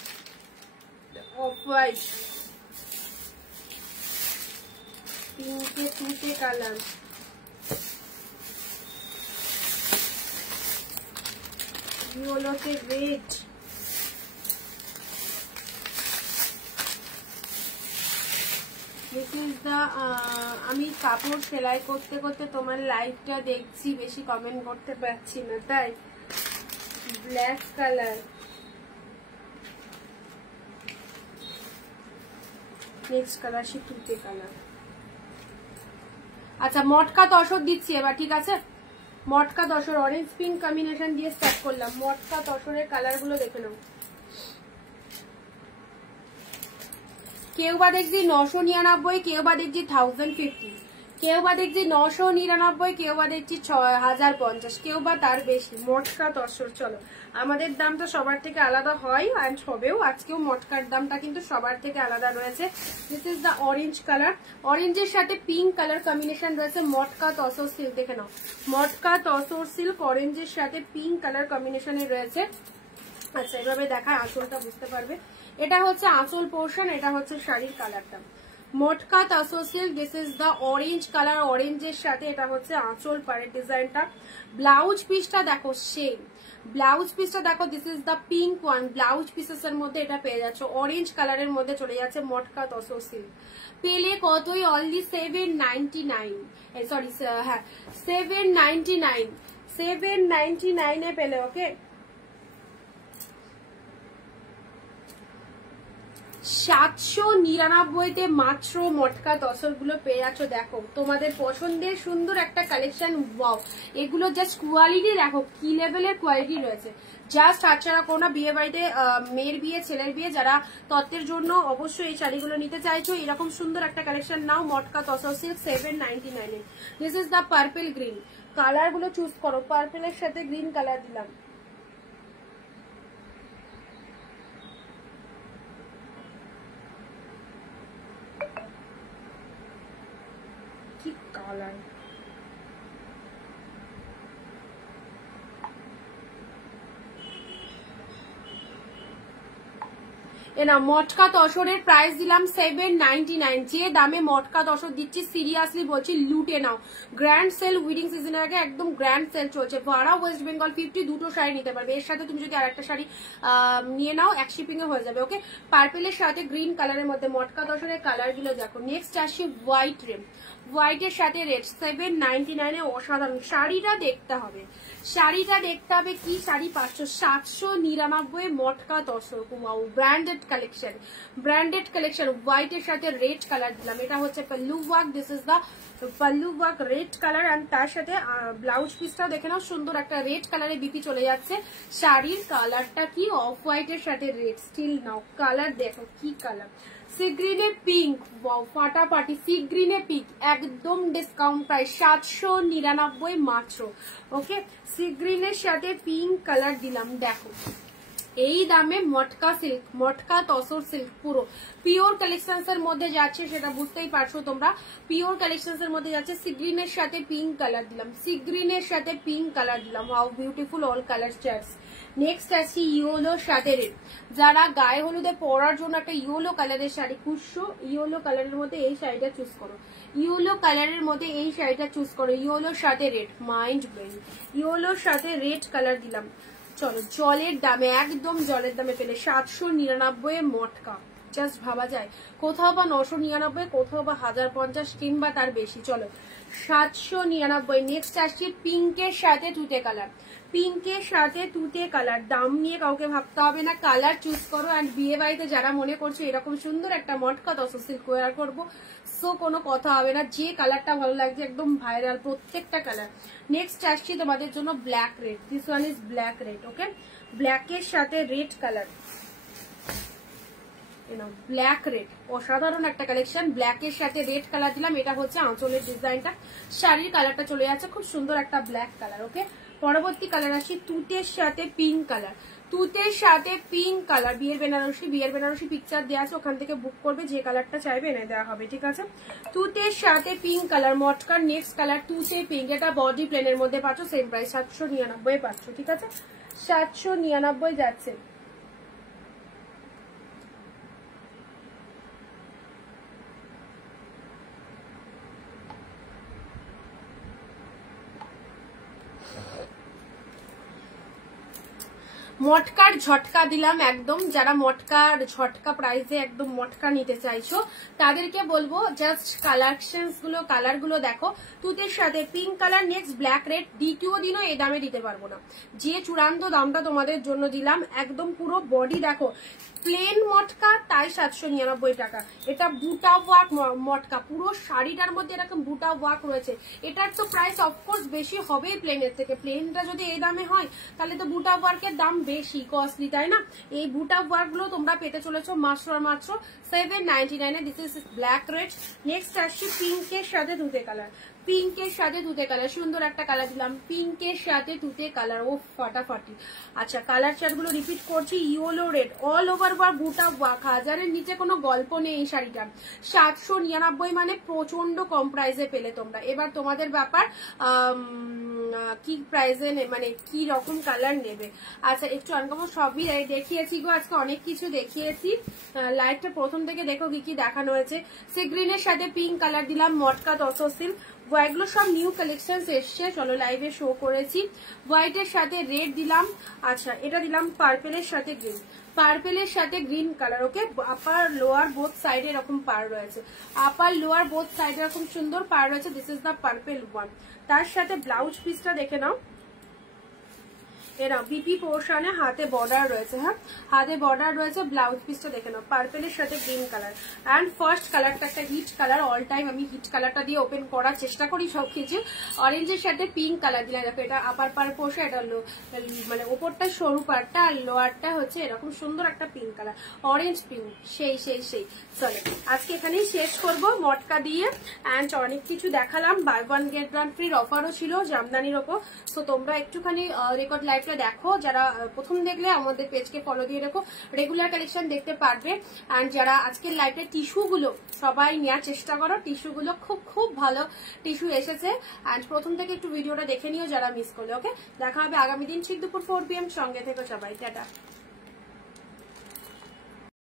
অফ হোয়াইট, পিঙ্কে তুতে কালার। ইয়েলোতে রেড, আমি কাপড় সেলাই করতে করতে তোমার লাইভটা দেখছি, বেশি কমেন্ট করতে পারছি না তাই। ব্ল্যাক কালার, নেক্সট কালার সে তুতে কালার। আচ্ছা মটকা তসর দিচ্ছি এবার, ঠিক আছে। মটকা তসর অরেঞ্জ পিঙ্ক কম্বিনেশন দিয়ে স্টার্ট করলাম। মটকা তসরের কালার গুলো দেখে নাও। কেউ বা দেখছি 999, কেউ বা দেখছি 1050, কেউ বা দেখছি 999, কেউ বা দেখছি 1050, কেউ বা তার বেশি। মটকা তসর চলো, আমাদের দামটা সবার থেকে আলাদা হয় অ্যান্ড হবেও। আজকেও মটকার দামটা কিন্তু সবার থেকে আলাদা রয়েছে। This is the orange colour, অরেঞ্জের সাথে পিঙ্ক কালার কম্বিনেশন রয়েছে। মটকা তসর সিল্ক দেখে নাও, মটকা তসর সিল্ক অরেঞ্জের সাথে পিঙ্ক কালার কম্বিনেশনে রয়েছে। আচ্ছা এভাবে দেখার আঁচলটা বুঝতে পারবে। এটা হচ্ছে আঁচল পোর্শন, এটা হচ্ছে শাড়ির কালারটা। Matka tussar silk, this is the orange colour, অরেঞ্জের সাথে এটা হচ্ছে আঁচল পাড়ের ডিজাইনটা। ব্লাউজ পিসটা দেখো সেম, ব্লাউজ পিসটা দেখো, this is the pink one. Blouse pieces এর মধ্যে এটা পেয়ে যাচ্ছে, অরেঞ্জ কালারের মধ্যে চলে যাচ্ছে মটকা তসর সিল্ক। পেলে কতই, অনলি 799, সরি হ্যাঁ 799, 799 এ পেলে। ওকে 799 মাত্র মটকা তসর গুলো পেয়ে যাচ্ছ। দেখো তোমাদের পছন্দের সুন্দর একটা কালেকশন। ওয়াও, এগুলো জাস্ট কোয়ালিটি দেখো কি লেভেলের কোয়ালিটি রয়েছে। জাস্ট তাছাড়া কোনো বিয়ে বাড়িতে মেয়ের বিয়ে ছেলের বিয়ে যারা তত্ত্বের জন্য অবশ্যই এই শাড়িগুলো নিতে চাইছো, এরকম সুন্দর একটা কালেকশন নাও। Matka tussar silk 799। This is the purple green, colour গুলো চুজ করো। পার্পলের সাথে গ্রিন কালার দিলাম। কি কালার, না মটকা তসরের প্রাইস দিলাম 799। যে দামে মটকা তসর দিচ্ছি সিরিয়াসলি বলছি লুটে নাও। গ্র্যান্ড সেল, উইডিং সিজনের আগে একদম গ্র্যান্ড সেল চলছে। ভাড়া ওয়েস্ট বেঙ্গল 50, দুটো শাড়ি নিতে পারবে। এর সাথে তুমি যদি আরেকটা শাড়ি নিয়ে নাও এক শিপিং এ হয়ে যাবে। ওকে, পার্পেলের সাথে গ্রিন কালারের মধ্যে মটকা তসরের কালার গুলো দেখো। নেক্সট আসি হোয়াইট রেড, হোয়াইটের সাথে রেড 799 অসাধারণ। শাড়িটা দেখতে হবে, শাড়িটা দেখতে হবে কি শাড়ি পাচ্ছ। 799 matka tussar, branded collection, branded collection. হোয়াইটের সাথে রেড কালার দিলাম, এটা হচ্ছে pallu work. This is the pallu work red colour and তার সাথে ব্লাউজ পিসটাও দেখে নাও, সুন্দর একটা রেড কালারে বিপি চলে যাচ্ছে। শাড়ির কালারটা কি, অফ হোয়াইটের সাথে রেড। স্টিল নাও কালার দেখো কি কালার, সি গ্রিনে পিঙ্ক, ফাটাফাটি। সি গ্রিনে পিঙ্ক একদম ডিসকাউন্ট প্রাইস 799 মাত্র। ওকে, সি গ্রিনের সাথে পিঙ্ক কালার দিলাম। দেখো এই দামে মটকা সিল্ক, মটকা তসর সিল্ক পুরো পিওর কালেকশনস এর মধ্যে যাচ্ছে, সেটা বুঝতেই পারছো তোমরা। পিওর কালেকশনস এর মধ্যে যাচ্ছে। সি গ্রিনের সাথে পিঙ্ক কালার দিলাম, সি গ্রিনের সাথে পিঙ্ক কালার দিলাম। How beautiful all colour charts. Next আসি ইয়েলোর সাথে রেড। যারা গায়ে হলুদে পরার জন্য একটা ইয়েলো কালারের শাড়ি খুঁজছো, ইয়েলো কালারের মধ্যে এই শাড়িটা চুজ করো। ইয়েলো কালারের মধ্যে এই শাড়িটা চুজ করো। ইয়েলোর সাথে রেড, মাইন্ড ব্লোয়িং। ইয়েলোর সাথে রেড কালার দিলাম। চলো জলের দামে, একদম জলের দামে পেলে 799 মটকা। জাস্ট ভাবা যায়, কোথাও বা 999, কোথাও বা 1050 কিংবা তার বেশি। চলো 799। নেক্সট আসছে পিঙ্কের সাথে তুতে কালার, পিঙ্কের সাথে তুতে কালার। দাম নিয়ে কাউকে ভাবতে হবে না, কালার চুজ করো। অ্যান্ড বিয়ে বাড়িতে যারা মনে করছে এরকম সুন্দর একটা মটকা তসর সিল্ক ওয়্যার করবো, সো কোনো কথা হবে না, যে কালারটা ভালো লাগছে একদম ভাইরাল প্রত্যেকটা কালার। নেক্সট আসছি তোমাদের জন্য black red, this one is black red. Okay, ব্ল্যাকের সাথে রেড কালার, ব্ল্যাক রেড, অসাধারণ একটা কালেকশন। ব্ল্যাকের সাথে রেড কালার দিলাম, এটা হচ্ছে আঁচলের ডিজাইনটা, শাড়ির কালারটা চলে যাচ্ছে, খুব সুন্দর একটা ব্ল্যাক কালার। ওকে, পরবর্তী কালার আসি তুতের সাথে পিঙ্ক কালার, তুতের সাথে পিঙ্ক কালার। বিয়ের বেনারসি, বিয়ের বেনারসি পিকচার দেওয়া আছে, ওখান থেকে বুক করবে, যে কালারটা চাইবে এনে দেওয়া হবে, ঠিক আছে। তুতের সাথে পিঙ্ক কালার মটকার। নেক্সট কালার তুতে পিঙ্ক, এটা বডি প্লেনের মধ্যে পাচ্ছ, সেম প্রাইস 799 পাচ্ছ, ঠিক আছে, 799 যাচ্ছে। মটকার ঝটকা দিলাম একদম, যারা মটকার ঝটকা প্রাইসে একদম মটকা নিতে চাইছো তাদেরকে বলবো জাস্ট কালেকশনস গুলো, কালার গুলো দেখো। তুতের সাথে pink colour, next black red. দ্বিতীয় দিনও এই দামে দিতে পারবো না, যে চূড়ান্ত দামটা তোমাদের জন্য দিলাম, একদম পুরো বডি দেখো প্লেন মটকা, তাই 799 টাকা। এটা বুটা ওয়ার্ক মটকা, পুরো শাড়িটার মধ্যে এরকম বুটা ওয়ার্ক রয়েছে। এটার তো প্রাইস অফকোর্স বেশি হবেই প্লেনের থেকে, প্লেনটা যদি এই দামে হয় তাহলে তো বুটা ওয়ার্কের দাম বেশি কস্টলি, তাই না। এই বুটা ওয়ার্ক গুলো তোমরা পেতে চলেছো মাত্র মাত্র 799 এ। This is black red. Next আসছে পিঙ্কের সাথে তুতে কালার, পিঙ্কের সাথে তুতে কালার, সুন্দর একটা কালার দিলাম, পিঙ্কের সাথে তুতে কালার, ও ফাটাফাটি। আচ্ছা, কালার চার্ট গুলো রিপিট করছি, yellow red, all over work, বুটা ওয়ার্ক, 1000-এর নিচে কোনো গল্প নেই এই শাড়িটা। 799 মানে প্রচন্ড কম প্রাইসে পেলে তোমরা। এবার তোমাদের ব্যাপার কি প্রাইসে মানে কি রকম কালার নেবে। আচ্ছা, একটু আনকমন সবই দেখিয়েছি গো আজকে, অনেক কিছু দেখিয়েছি। লাইটটা প্রথম থেকে দেখো কি কি দেখানো হয়েছে। সি গ্রিনের সাথে পিঙ্ক কালার দিলাম, মটকা তসর সিল্ক, এগুলো সব নিউ কালেকশন এসছে, চলো লাইভে শো করেছি। হোয়াইটের সাথে রেড দিলাম। আচ্ছা, এটা দিলাম পার্পেলের সাথে গ্রিন, পার্পেলের সাথে গ্রিন কালার। ওকে, আপার লোয়ার বোথ সাইডে এরকম পার রয়েছে, আপার লোয়ার বোথ সাইডে এরকম সুন্দর পার রয়েছে। This is the purple one. তার সাথে ব্লাউজ পিসটা দেখে নাও, এরা বিপি পোর্শনে হাতে বর্ডার রয়েছে, হ্যাঁ হাতে বর্ডার রয়েছে। ব্লাউজ পিসটা দেখে নাও, পার্পেলের সাথে গ্রিন কালার। অ্যান্ড ফার্স্ট কালারটা একটা হিট কালার, অল টাইম আমি হিট কালারটা দিয়ে ওপেন করার চেষ্টা করি সবকিছু। অরেঞ্জের সাথে পিঙ্ক কালার দিলাম, দেখো এটা আপার পার পোর্শন, এটা মানে ওপরটা সরু পারটা, আর লোয়ারটা হচ্ছে এরকম সুন্দর একটা পিঙ্ক কালার, অরেঞ্জ পিঙ্ক, সেই সেই সেই। চলো আজকে এখানেই শেষ করবো মটকা দিয়ে। অ্যান্ড অনেক কিছু দেখালাম, বাই ওয়ান গেট ওয়ান ফ্রির অফারও ছিল জামদানির ওপর। তো তোমরা একটুখানি রেকর্ড লাইভ দেখো, যারা প্রথম দেখলে আমাদের পেজকে ফলো দিয়ে রেখো, রেগুলার কালেকশন দেখতে পারবে। এন্ড যারা আজকের লাইভে টিস্যু গুলো সবাই নেওয়ার চেষ্টা করো, টিস্যু গুলো খুব খুব ভালো টিস্যু এসেছে। এন্ড প্রথম থেকে একটু ভিডিওটা দেখে নিও যারা মিস করলে। ওকে, দেখা হবে আগামী দিন ঠিক দুপুর 4 PM, সঙ্গে থেকো সবাই, টাটা।